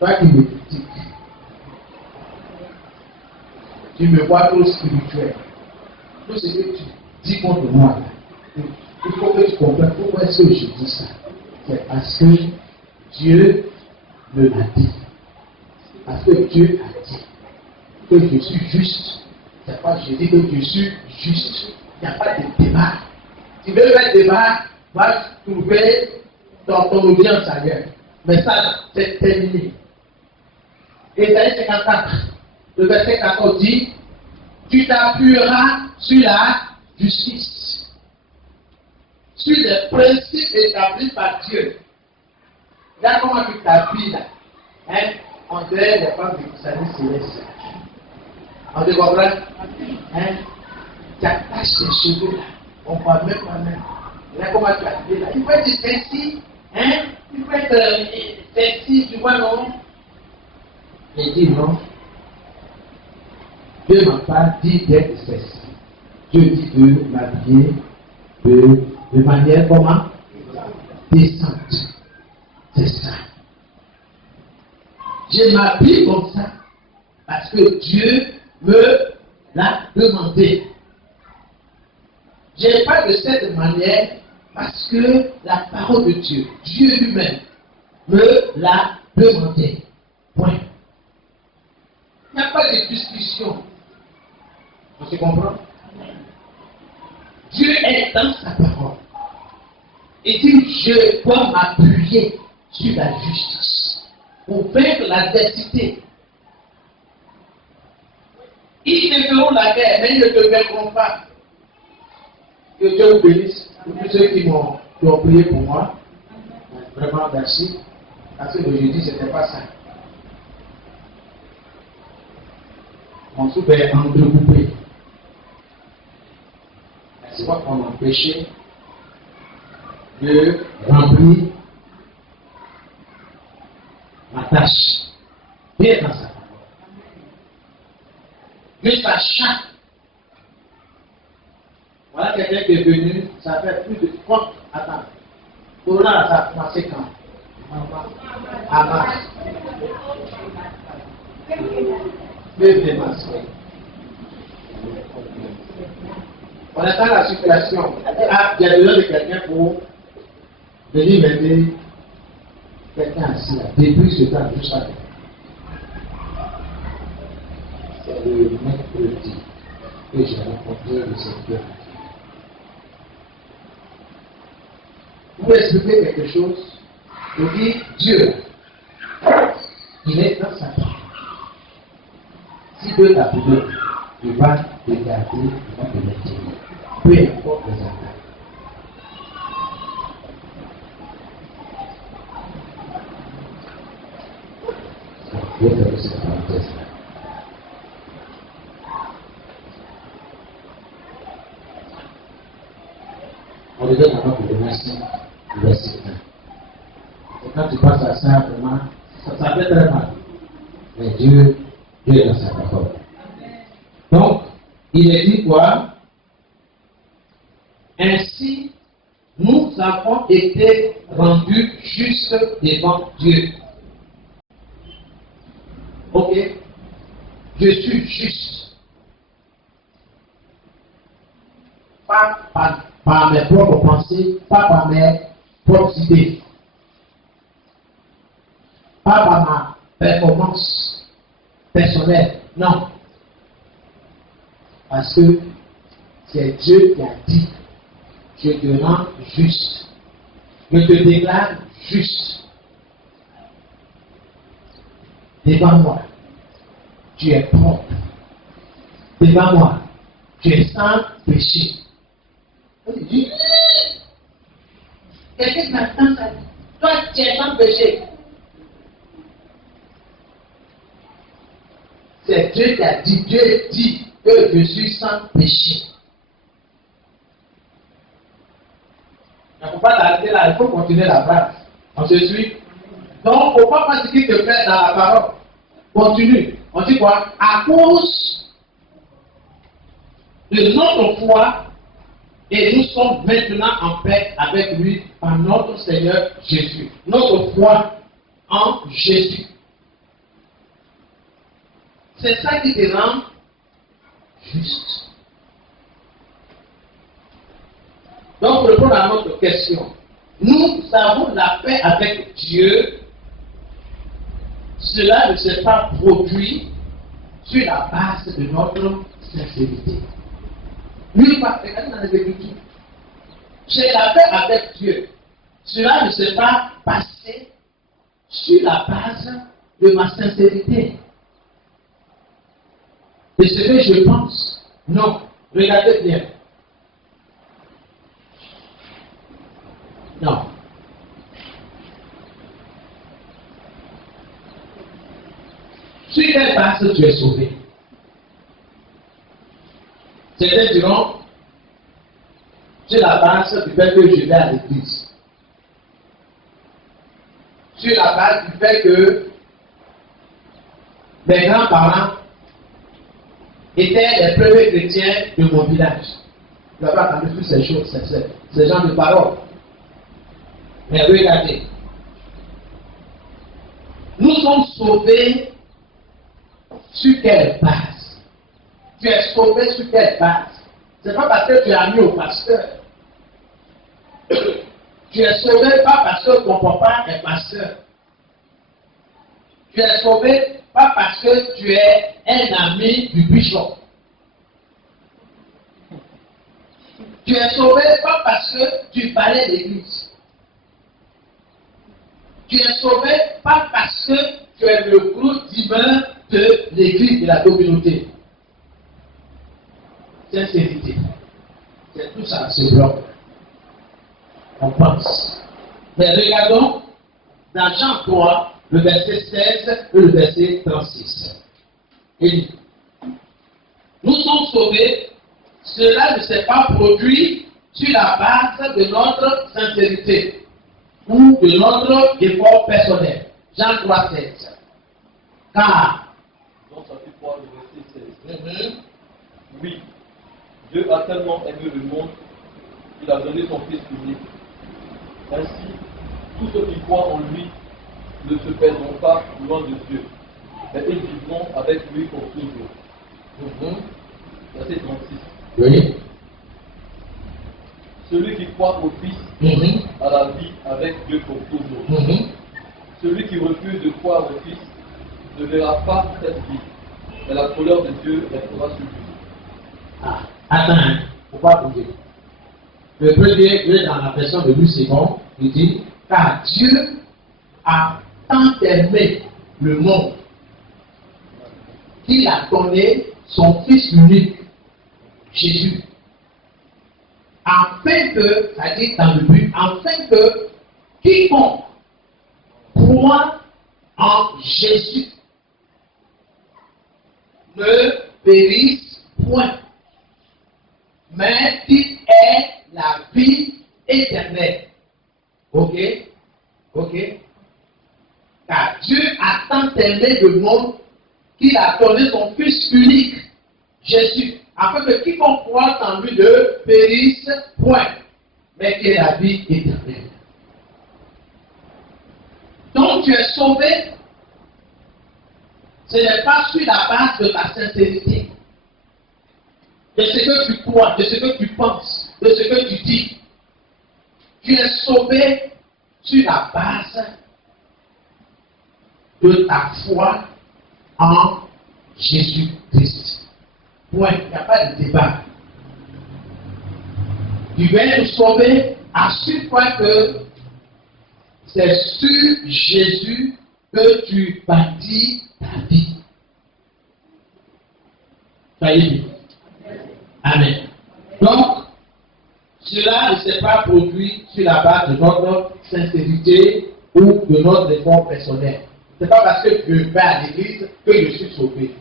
Toi qui me critiques, tu me vois trop spirituel. Tout ce que tu dis contre moi, il faut que tu comprennes pourquoi est-ce que je dis ça. C'est parce que Dieu me l'a dit. Parce que Dieu a dit que je suis juste. C'est pas je dis que je suis juste. Il n'y a pas de débat. Tu veux faire débat, va trouver dans ton audience ailleurs. Mais ça, c'est terminé. Ésaïe 54, le verset 14 dit, tu t'appuieras sur la justice, sur les principes établis par Dieu. Là, comment tu t'appuies là? Hein? On dirait les femmes du salut céleste. On te comprend? Hein? Tu attaches tes cheveux là. On ne voit même pas même. Là, comment tu t'appuies là? Il faut être sexy. Hein? Il faut être sexy, tu vois, non? Il dit non. Dieu ne m'a pas dit d'être sexy. Dieu dit de m'habiller de manière comment? Décente. C'est ça. Je m'habille comme ça parce que Dieu me l'a demandé. Je n'ai pas de cette manière parce que la parole de Dieu, Dieu lui-même, me l'a demandé. Point. Il n'y a pas de discussion. On se comprend? Dieu est dans sa parole. Il dit, je dois m'appuyer sur la justice pour vaincre l'adversité. Ils te feront la guerre, mais ils ne te vaincront pas. Que Dieu vous bénisse. Pour tous ceux qui ont prié pour moi, vraiment merci. Parce que le jeudi, ce n'était pas ça. On se fait entrecoupé. C'est pas qu'on m'empêchait de remplir ma tâche. Bien dans sa parole. Mais ça chaque. Voilà quelqu'un qui est venu, ça fait plus de 30. Attends. Corona, ça a commencé quand? À mars. Février, mars. On attend la circulation. Ah, il y a besoin de quelqu'un pour venir m'aider. Quelqu'un assis là. Depuis ce temps, juste là. C'est le mercredi que j'ai rencontré le Seigneur. Pour expliquer quelque chose, je dis Dieu, il est dans sa vie. Si Dieu t'a besoin, il va te garder, il va te maintenir. Peu importe les attaques. Je vais faire cette parenthèse-là. On le donne maintenant pour le verset 1. Et quand tu passes à ça, vraiment, ça fait très mal. Mais Dieu est dans sa parole. Donc, il est dit quoi? Ainsi, nous avons été rendus justes devant Dieu. Ok? Je suis juste. Pas par mes propres pensées, pas par mes propres idées, pas par ma performance personnelle, non. Parce que c'est Dieu qui a dit, je te rends juste, je te déclare juste. Devant moi, tu es propre. Devant moi, tu es sans péché. Quelqu'un qui m'attend ça dit, toi tu es sans péché. C'est Dieu qui a dit, Dieu dit que je suis sans péché. Il ne faut pas t'arrêter là, il faut continuer la phrase. On se suit. Donc, il ne faut pas pratiquer ce que fait dans la parole. Continue. On dit quoi? À cause de notre foi, et nous sommes maintenant en paix avec lui par notre Seigneur Jésus. Notre foi en Jésus. C'est ça qui te rend juste. Donc, pour répondre à notre question, nous avons la paix avec Dieu. Cela ne s'est pas produit sur la base de notre sincérité. Lui, regardez dans les Écritures. J'ai la paix avec Dieu. Cela ne s'est pas passé sur la base de ma sincérité. De ce que je pense. Non. Regardez bien. Non. Sur quelle base tu es sauvé? Certains diront, sur la base du fait que je vais à l'église. Sur la base du fait que mes grands-parents étaient les premiers chrétiens de mon village. Vous avez entendu toutes ces choses, ces genres de paroles. Mais regardez, nous sommes sauvés sur quelle base? Tu es sauvé sur quelle base? Ce n'est pas parce que tu as mis au pasteur. Tu es sauvé pas parce que ton papa est pasteur. Tu es sauvé pas parce que tu es un ami du bishop. Tu es sauvé pas parce que tu parlais d'église. Tu es sauvé pas parce que tu es le groupe divin de l'église de la communauté. Sincérité. C'est tout ça, c'est bloc. On pense. Mais regardons dans Jean 3, le verset 16 et le verset 36. Il dit, nous sommes sauvés, cela ne s'est pas produit sur la base de notre sincérité ou de notre effort personnel. Jean 3, 16. Car, Dans chapitre 3, le verset 16. Oui, Dieu a tellement aimé le monde qu'il a donné son Fils unique. Ainsi, tous ceux qui croient en lui ne se perdront pas loin de Dieu, mais ils vivront avec lui pour toujours. Verset 36. Oui. Celui qui croit au Fils a la vie avec Dieu pour toujours. Celui qui refuse de croire au Fils ne verra pas cette vie, mais la colère de Dieu restera sur lui. Ah, attends, pourquoi bouger? Le premier, dans la version de Louis II, il dit, car Dieu a tant aimé le monde qu'il a donné son Fils unique, Jésus, afin que, c'est-à-dire dans le but, afin que quiconque croit en Jésus ne périsse point, mais qu'il ait la vie éternelle. Ok? Ok? Car Dieu a tant aimé le monde qu'il a donné son Fils unique, Jésus, afin que quiconque croit en lui ne périsse point, mais qu'il ait la vie éternelle. Donc tu es sauvé, ce n'est pas sur la base de ta sincérité, de ce que tu crois, de ce que tu penses, de ce que tu dis. Tu es sauvé sur la base de ta foi en Jésus-Christ. Point. Il n'y a pas de débat. Tu viens te sauver à ce point que c'est sur Jésus que tu bâtis ta vie. Ça y est. Amen. Donc, cela ne s'est pas produit sur la base de notre sincérité ou de notre effort personnel. Ce n'est pas parce que je vais à l'église que je suis sauvé.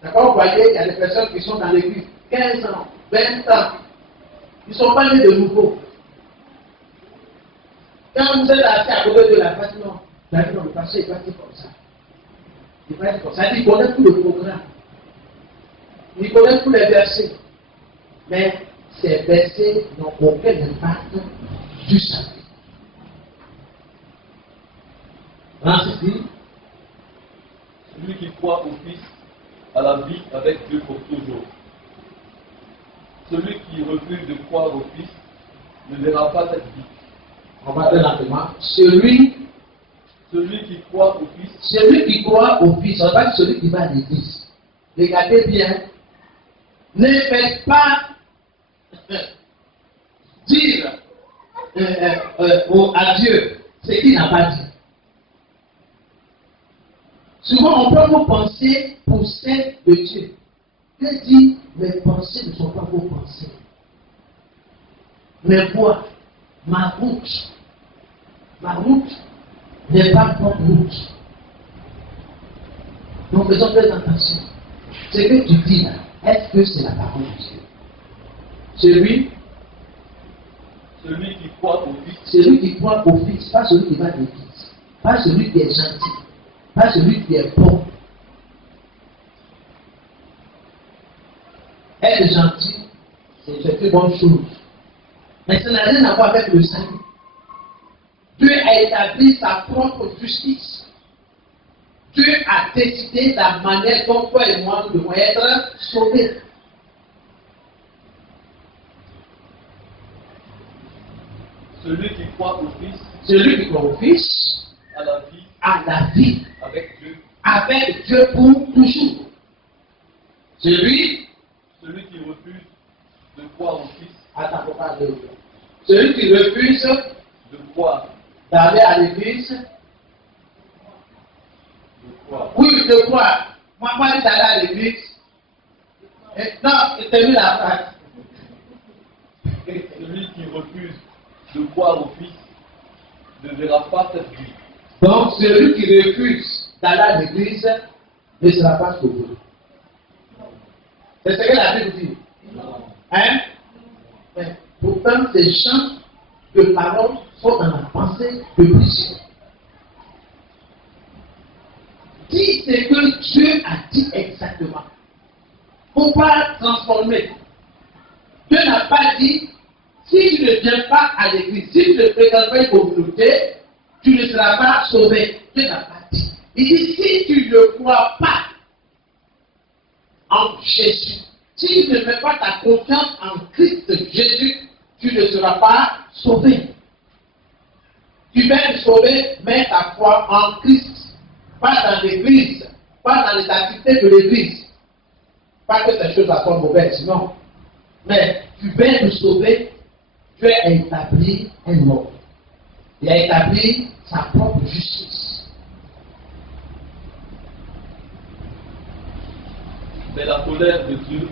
D'accord? Vous voyez, il y a des personnes qui sont dans l'église 15 ans, 20 ans. Ils ne sont pas nés de nouveau. Quand vous êtes assis à côté de la face, non, le pasteur est parti comme ça. Il est parti comme ça. Il connaît tout le programme. Il connaît tous les versets. Mais ces versets n'ont aucun impact du salut. Ainsi dit, celui qui croit au Fils a la vie avec Dieu pour toujours. Celui qui refuse de croire au Fils ne verra pas cette vie. On va dire lentement. Celui qui croit au Fils, on va dire celui qui va à l'église. Regardez bien. Ne faites pas dire à Dieu ce qu'il n'a pas dit. Souvent, on peut vos pensées pour celles de Dieu. Dieu dit, mes pensées ne sont pas vos pensées. Mes voies, ma route n'est pas votre route. Donc, faisons très attention. Ce que tu dis là, est-ce que c'est la parole de Dieu? Celui qui croit au Fils, pas celui qui va à l'église, pas celui qui est gentil, pas celui qui est bon. Être gentil, c'est une bonne chose. Mais ça n'a rien à voir avec le salut. Dieu a établi sa propre justice. Dieu a décidé la manière dont toi et moi nous devons être sauvés. celui qui croit au Fils a la vie avec Dieu pour toujours. Celui qui refuse de croire au Fils, celui qui refuse de croire, d'aller à l'église, oui, de croire. Moi, pas d'aller à l'église. Non, il termine la phrase. Celui qui refuse de croire au Fils ne verra pas cette vie. Donc, celui qui refuse d'aller à l'église ne sera pas sauvé. C'est ce que la Bible dit. Hein? Mais pourtant, ces gens de parole sont dans la pensée de plusieurs. Dis ce que Dieu a dit exactement. pour pas transformer. Dieu n'a pas dit, si tu ne viens pas à l'église, si tu ne fréquentes pas une communauté, tu ne seras pas sauvé. Dieu n'a pas dit. Il dit, si tu ne crois pas en Jésus, si tu ne mets pas ta confiance en Christ Jésus, tu ne seras pas sauvé. Tu veux être sauvé, mets ta foi en Christ. Pas dans l'église, pas dans les activités de l'église. Pas que ces choses soient mauvaises, non. Mais tu veux être sauvé, Dieu a établi un ordre. Il a établi sa propre justice. Mais la colère de Dieu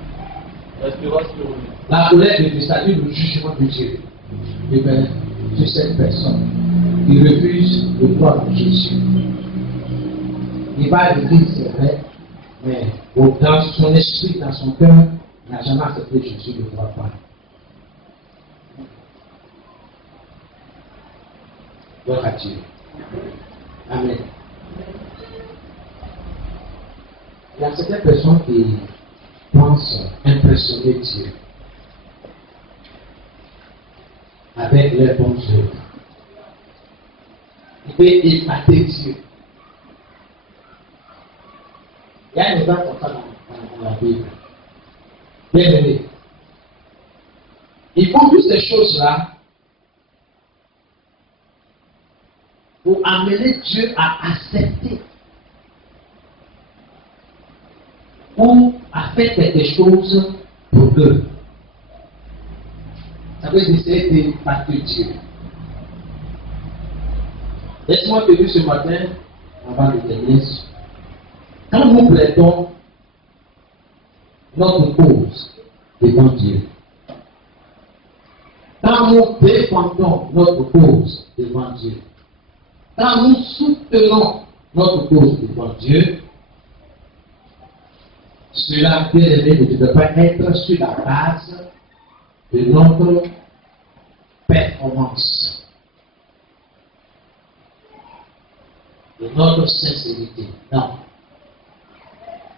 restera sur lui. La colère de Dieu, c'est-à-dire le jugement de Dieu, eh bien, sur cette personne qui refuse de croire en Jésus. Il va à l'église, c'est vrai, mais dans son esprit, dans son cœur, il n'a jamais accepté Jésus, il ne croit pas. Gloire à Dieu. Amen. Il y a certaines personnes qui pensent impressionner Dieu avec leurs bonnes œuvres. Il peut épater Dieu. Il y a un exemple comme ça dans la Bible. Bien aimé. Il faut que ces choses-là pour amener Dieu à accepter ou à faire quelque chose pour eux. Ça veut dire essayer d'épater Dieu. Laisse-moi te dire ce matin, avant de terminer, quand nous plaidons notre cause devant Dieu, quand nous défendons notre cause devant Dieu, quand nous soutenons notre cause devant Dieu, cela, bien aimé, ne devrait pas être sur la base de notre performance, de notre sincérité. Non.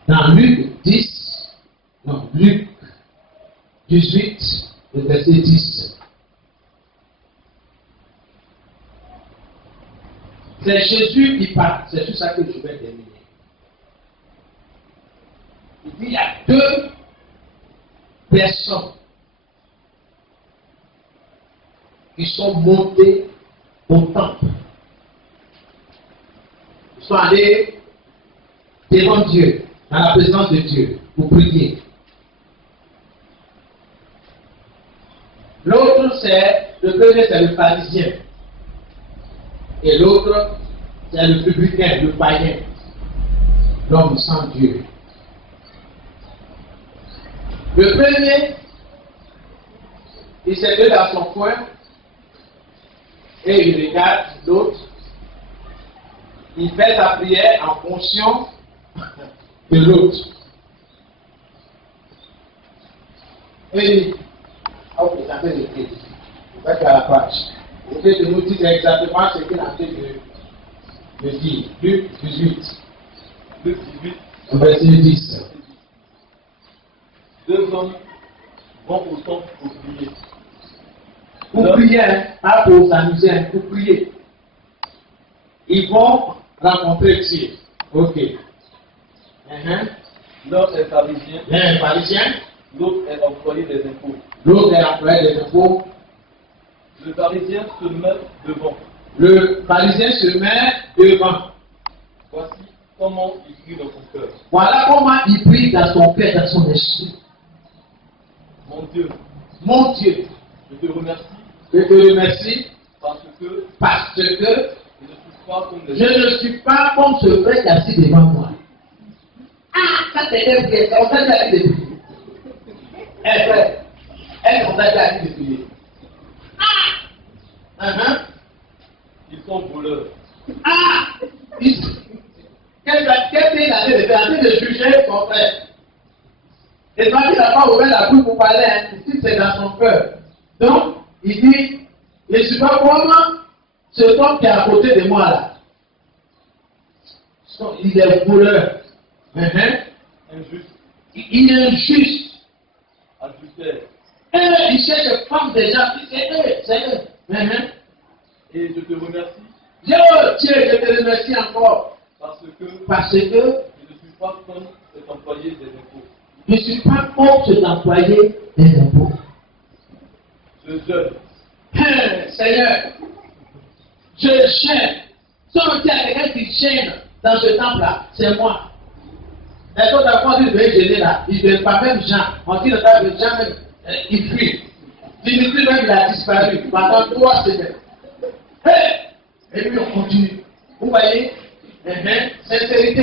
Dans Luc 18, le verset 10. C'est Jésus qui parle. C'est sur ça que je vais terminer. Il dit, il y a deux personnes qui sont montées au temple. Ils sont allés devant Dieu, dans la présence de Dieu, pour prier. L'autre, le premier, c'est le pharisien. Et l'autre, c'est le publicain, le païen, l'homme sans Dieu. Le premier, il s'est mis dans son coin et il regarde l'autre. Il fait sa prière en fonction de l'autre. Et il dit, ok, ça fait le Christ. Vous faites à la page. Vous faites de nous dire exactement ce qu'il a fait de dire. Luc 18. Luc 18. Verset 10. Deux hommes vont au temple pour prier. Pour prier, pas pour s'amuser, pour prier. Ils vont rencontrer Dieu. Ok. L'un est pharisien. L'un est pharisien. L'autre est employé des impôts. L'autre est employé des impôts. Le pharisien se met devant. Le pharisien se met devant. Voici comment il prie dans son cœur. Voilà comment il prie dans son cœur, dans son esprit. Mon Dieu, je te remercie. Je te remercie Parce que je ne suis pas comme ce frère qui est assis devant moi. Ah, ça c'est un prière, on t'a déjà dit de prier. Eh frère, est-ce qu'on t'a déjà dit de prier? Ils sont voleurs. Ah! Quel pays il a fait de faire? En train de juger son frère. Et quand il n'a pas ouvert la bouche pour parler, ici c'est dans son cœur. Donc, il dit, je ne suis pas comme ce homme qui est à côté de moi là. Il est voleur. Injuste. Il est injuste. adultère. Il cherche à prendre des gens. C'est eux. Et je te remercie Dieu, je te remercie encore. parce que Parce que je ne suis pas comme cet employé des impôts. je ne suis pas contre d'employer des impôts. Je jeûne, Seigneur, je gêne. Si on dit à quelqu'un qui gêne dans ce temple-là, c'est moi. Les autres enfants disent, je gêner là. Ils ne viennent pas, même Jean. On dit le cas de Jean, même, il fuit. Dimitri même, il a disparu pendant 3 semaines. Et puis on continue. Vous voyez, sincérité,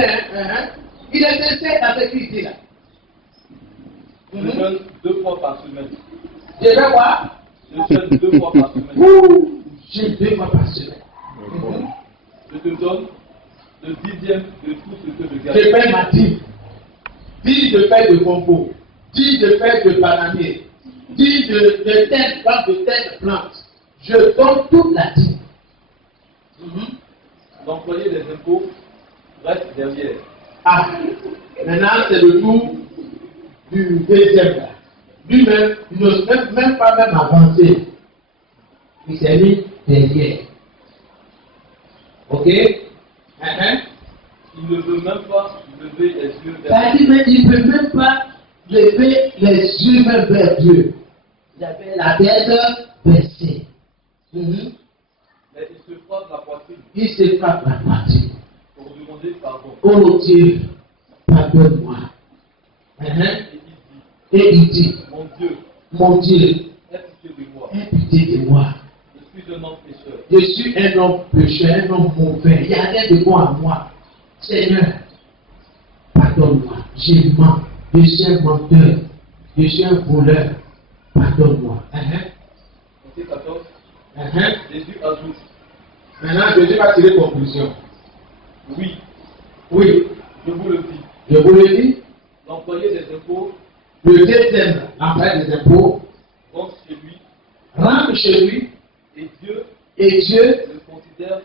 il est sincère dans ce qu'il dit là. je jeûne 2 fois par semaine. Je vais voir. Je jeûne 2 fois par semaine. J'ai 2 fois par semaine. Je te donne le 10e de tout ce que je Je gagne. paie ma dîme. 10 de feuilles de coco, 10 de feuilles de bananier, 10 de telle plante, de telle plante. Je donne toute la dîme. L'employé des impôts reste derrière. Ah, maintenant c'est le tour du deuxième là. Lui-même, il n'ose même pas avancer. Il s'est mis derrière. Ok? Il ne veut même pas lever les yeux vers C'est-à-dire qu'il ne peut même pas lever les yeux même vers Dieu. Il avait la tête baissée. mais il se frappe la poitrine Il se frappe la poitrine. pour demander pardon. Oh Dieu, pardonne-moi. Et il dit, Mon Dieu, aie aie pitié de moi. pitié de moi. Je suis un homme pécheur. Je suis un homme pécheur, un homme mauvais. Il n'y a rien de bon à moi. Seigneur, pardonne-moi. J'ai menti. Je suis un menteur. Je suis un voleur. Pardonne-moi. Verset 14. Jésus ajoute, Maintenant, Jésus va tirer conclusion. oui, Oui, je vous le dis, je vous le dis. l'employé des impôts Le deuxième, l'employé des impôts, rentre chez lui rentre chez lui et Dieu et Dieu, le considère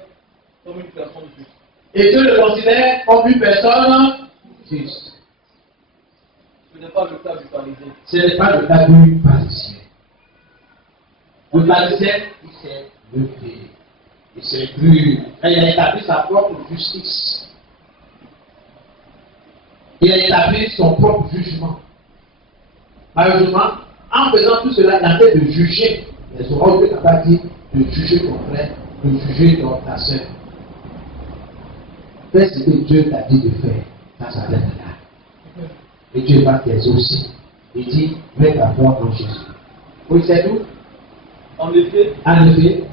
comme une personne juste. et Dieu le considère comme une personne juste. Ce n'est pas le cas du pharisien. Ce n'est pas le cas du pharisien. Le pharisien, il s'est levé. Il s'est cru. Il a établi sa propre justice. Il a établi son propre jugement. Malheureusement, en faisant tout cela, il a fait de juger les autres, il n'a pas dit de juger ton frère, de juger ta soeur. Fais ce que Dieu t'a dit de faire. Ça va être là. Et Dieu va t'exaucer. Il dit, mets ta foi en Jésus. Oui, c'est tout. En effet, En effet,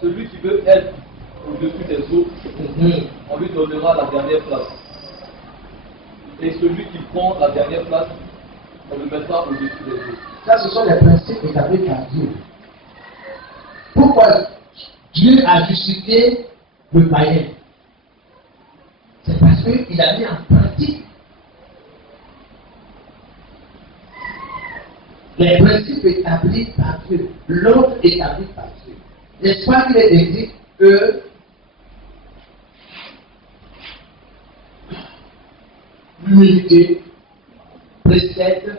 celui qui veut être au-dessus des autres, on lui donnera la dernière place. Et celui qui prend la dernière place, on le mettra au-dessus des autres. ça, ce sont les principes établis par Dieu. Pourquoi Dieu a justifié le païen? C'est parce qu'il a mis en pratique les principes établis par Dieu, l'ordre établi par Dieu. N'est-ce pas qu'il est écrit que l'humilité précède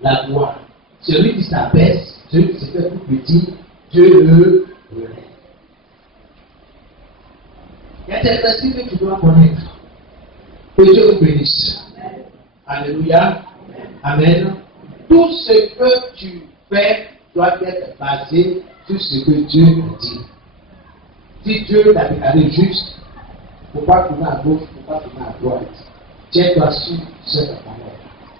la gloire. Celui qui s'abaisse, celui qui se fait tout petit, Dieu le relève. Il y a des principes que tu dois connaître. Que Dieu vous bénisse. Alléluia. Amen. Tout ce que tu fais doit être basé sur ce que Dieu a dit. Si Dieu t'a déclaré juste, il ne faut pas tourner à gauche, il ne faut pas tourner à droite. Tiens-toi sur cette parole.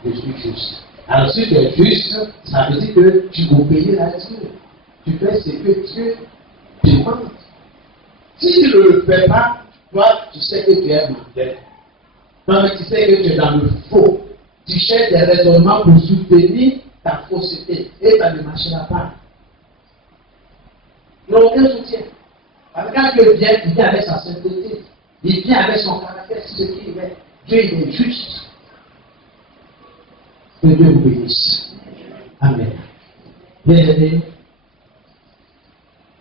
Je suis juste. Alors si tu es juste, ça veut dire que tu obéis à Dieu. Tu fais ce que Dieu demande. Si tu ne le fais pas, toi, tu sais que tu es menteur. Non, mais tu sais que tu es dans le faux. Tu cherches des raisonnements pour soutenir ta fausseté. Et ça ne marchera pas. Il n'y a aucun soutien. Parce que quand Dieu vient, il vient avec sa sainteté. Il vient avec son caractère, c'est ce qu'il est. Dieu, il est juste. Que Dieu vous bénisse. Amen. Bien-aimés,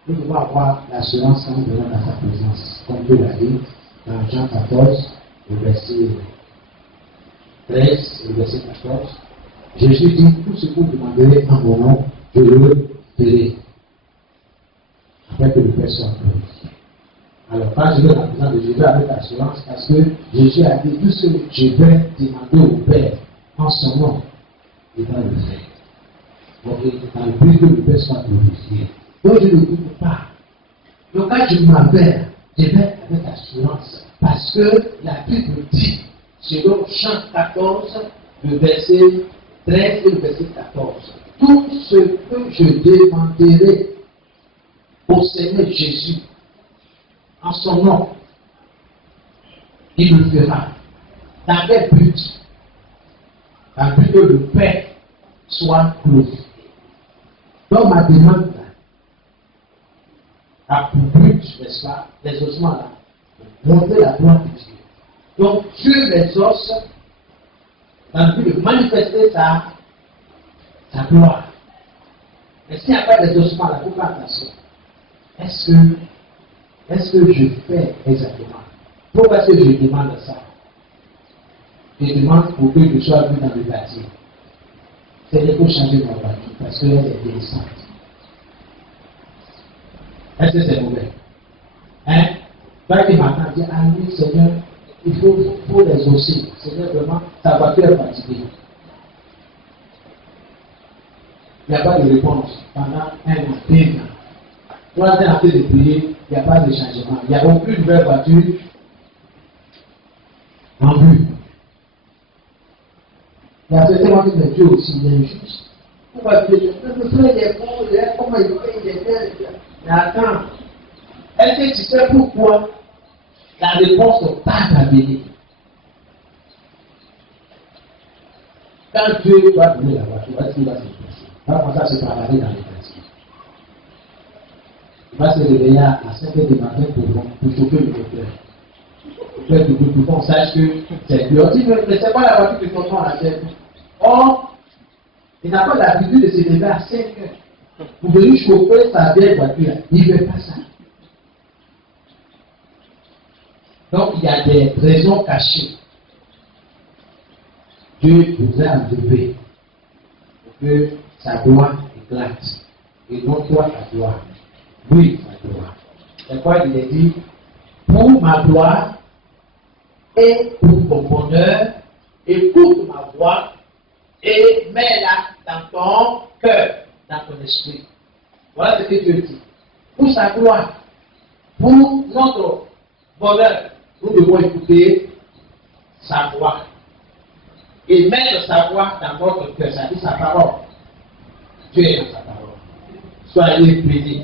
nous devons avoir l'assurance en venant dans sa présence. Comme Dieu l'a dit dans Jean 14, le verset 13 et verset 14, Jésus dit, tout ce que vous demanderez en mon nom, je le ferai. Afin que le Père soit glorifié. Alors, quand je vais dans la présence de Jésus avec assurance, parce que Jésus a dit, tout ce que je vais demander au Père en son nom, il va le faire. Donc, dans le but que le Père soit glorifié. Donc, je ne doute pas. Donc, quand je m'appelle, je vais avec assurance. Parce que la Bible dit, selon Jean 14, le verset 13 et le verset 14, tout ce que je demanderai au Seigneur Jésus, en son nom, il le fera. Dans quel but? Dans le but que le Père soit glorifié. Donc ma demande a pour but, n'est-ce pas, les ossements là, montrer la gloire de Dieu. Donc Dieu les os dans le but de manifester sa gloire. Mais s'il n'y a pas des ossements là, pourquoi attention? Est-ce que je fais exactement? Pourquoi est-ce que je demande ça? Je demande pour que je sois vu dans le bâtiment. C'est pour changer ma voiture parce qu'elle est vieillissante. Est-ce que c'est mauvais? Hein? Quand il m'entend dire, ah oui, Seigneur, il faut les osser. Seigneur, vraiment, ta voiture est fatiguée. Il n'y a pas de réponse pendant 1 an, 2 ans. 3 ans après de prier, il n'y a pas de changement. Il n'y a aucune nouvelle voiture en vue. Il y a certainement dit, mais Dieu aussi, il est injuste. Pourquoi Dieu le frère est bon, comment il fait, il est tel. Mais attends, est-ce que tu sais pourquoi la réponse n'est pas à venir? Quand Dieu va donner la voiture, est-ce qu'il va se passer? Il va commencer à se préparer dans les quartiers. Il va se réveiller à 5 h du matin pour chauffer le moteur. Pour qu'on sache que c'est Dieu. On dit, mais c'est pas la voiture que ton à la tête. Or, il n'a pas l'habitude de se lever à 5 heures pour venir chauffer sa vieille voiture. Il ne fait pas ça. Donc, il y a des raisons cachées. Dieu vous a enlevé pour que sa gloire éclate. Et non toi ta gloire. Oui, ma gloire. C'est quoi il est dit? Pour ma gloire et pour ton bonheur, écoute ma voix et mets-la dans ton cœur, dans ton esprit. Voilà ce que Dieu dit. Pour sa gloire, pour notre bonheur, nous devons écouter sa voix et mettre sa voix dans notre cœur, ça dit sa parole. Dieu est dans sa parole. Soyez bénis.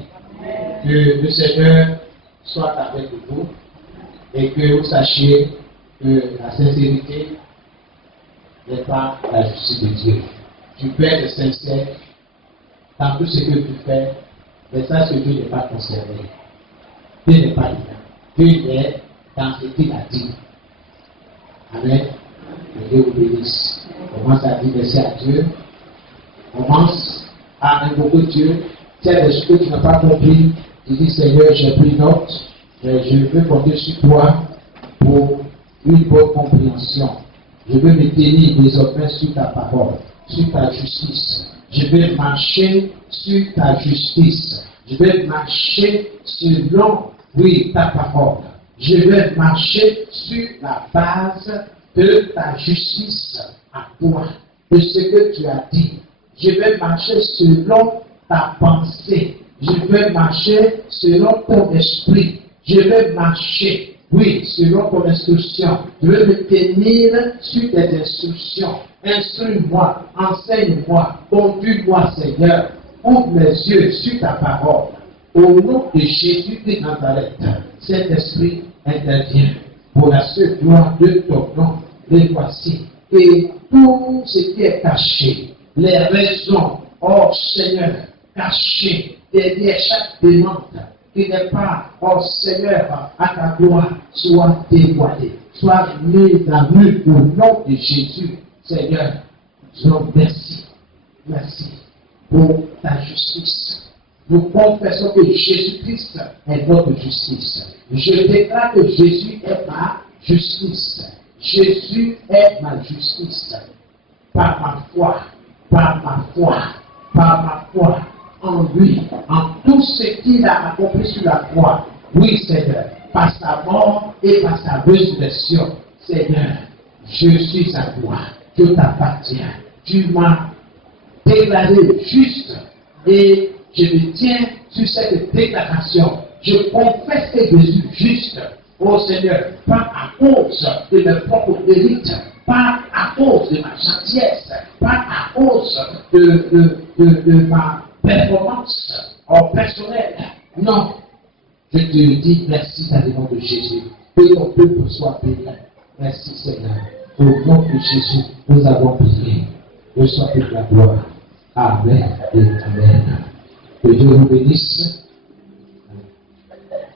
Que le Seigneur soit avec vous et que vous sachiez que la sincérité n'est pas la justice de Dieu. Tu peux être sincère dans tout ce que tu fais, mais ça, ce que Dieu n'est pas concerné. Dieu n'est pas là. Dieu est dans ce qu'il a dit. Amen. Que Dieu vous bénisse. On commence à dire merci à Dieu. On commence à invoquer Dieu. C'est des choses que tu n'as pas compris. Tu dis, Seigneur, j'ai pris note, mais je veux compter sur toi pour une bonne compréhension. Je veux me tenir désormais sur ta parole, sur ta justice. Je veux marcher sur ta justice. Je veux marcher selon, oui, ta parole. Je veux marcher sur la base de ta justice à toi, de ce que tu as dit. Je veux marcher selon ta pensée. Je veux marcher selon ton esprit. Je veux marcher, oui, selon ton instruction. Je veux me tenir sur tes instructions. Instruis-moi, enseigne-moi, conduis-moi, Seigneur. Ouvre mes yeux sur ta parole. Au nom de Jésus de Nazareth, cet esprit intervient pour la seule gloire de ton nom. Les voici. Et tout ce qui est caché, les raisons, oh Seigneur, cachées derrière chaque demande qui n'est pas, oh Seigneur, à ta gloire, soit dévoilée, soit mise en nu au nom de Jésus. Seigneur, nous merci. Merci pour ta justice. Nous confessons que Jésus-Christ est notre justice. Je déclare que Jésus est ma justice. Jésus est ma justice. Par ma foi, par ma foi, par ma foi en lui, en tout ce qu'il a accompli sur la croix. Oui, Seigneur, par sa mort et par sa résurrection, Seigneur, je suis à toi, je t'appartiens. Tu m'as déclaré juste et je me tiens sur cette déclaration. Je confesse que Jésus est juste. Oh Seigneur, pas à cause de mes propres mérites, pas à cause de ma gentillesse, pas à cause de ma performance personnelle. Non, je te dis merci dans le nom de Jésus. Que ton peuple soit béni. Merci Seigneur. Au nom de Jésus, nous avons prié. Reçois toute la gloire. Amen et Amen. Que Dieu vous bénisse.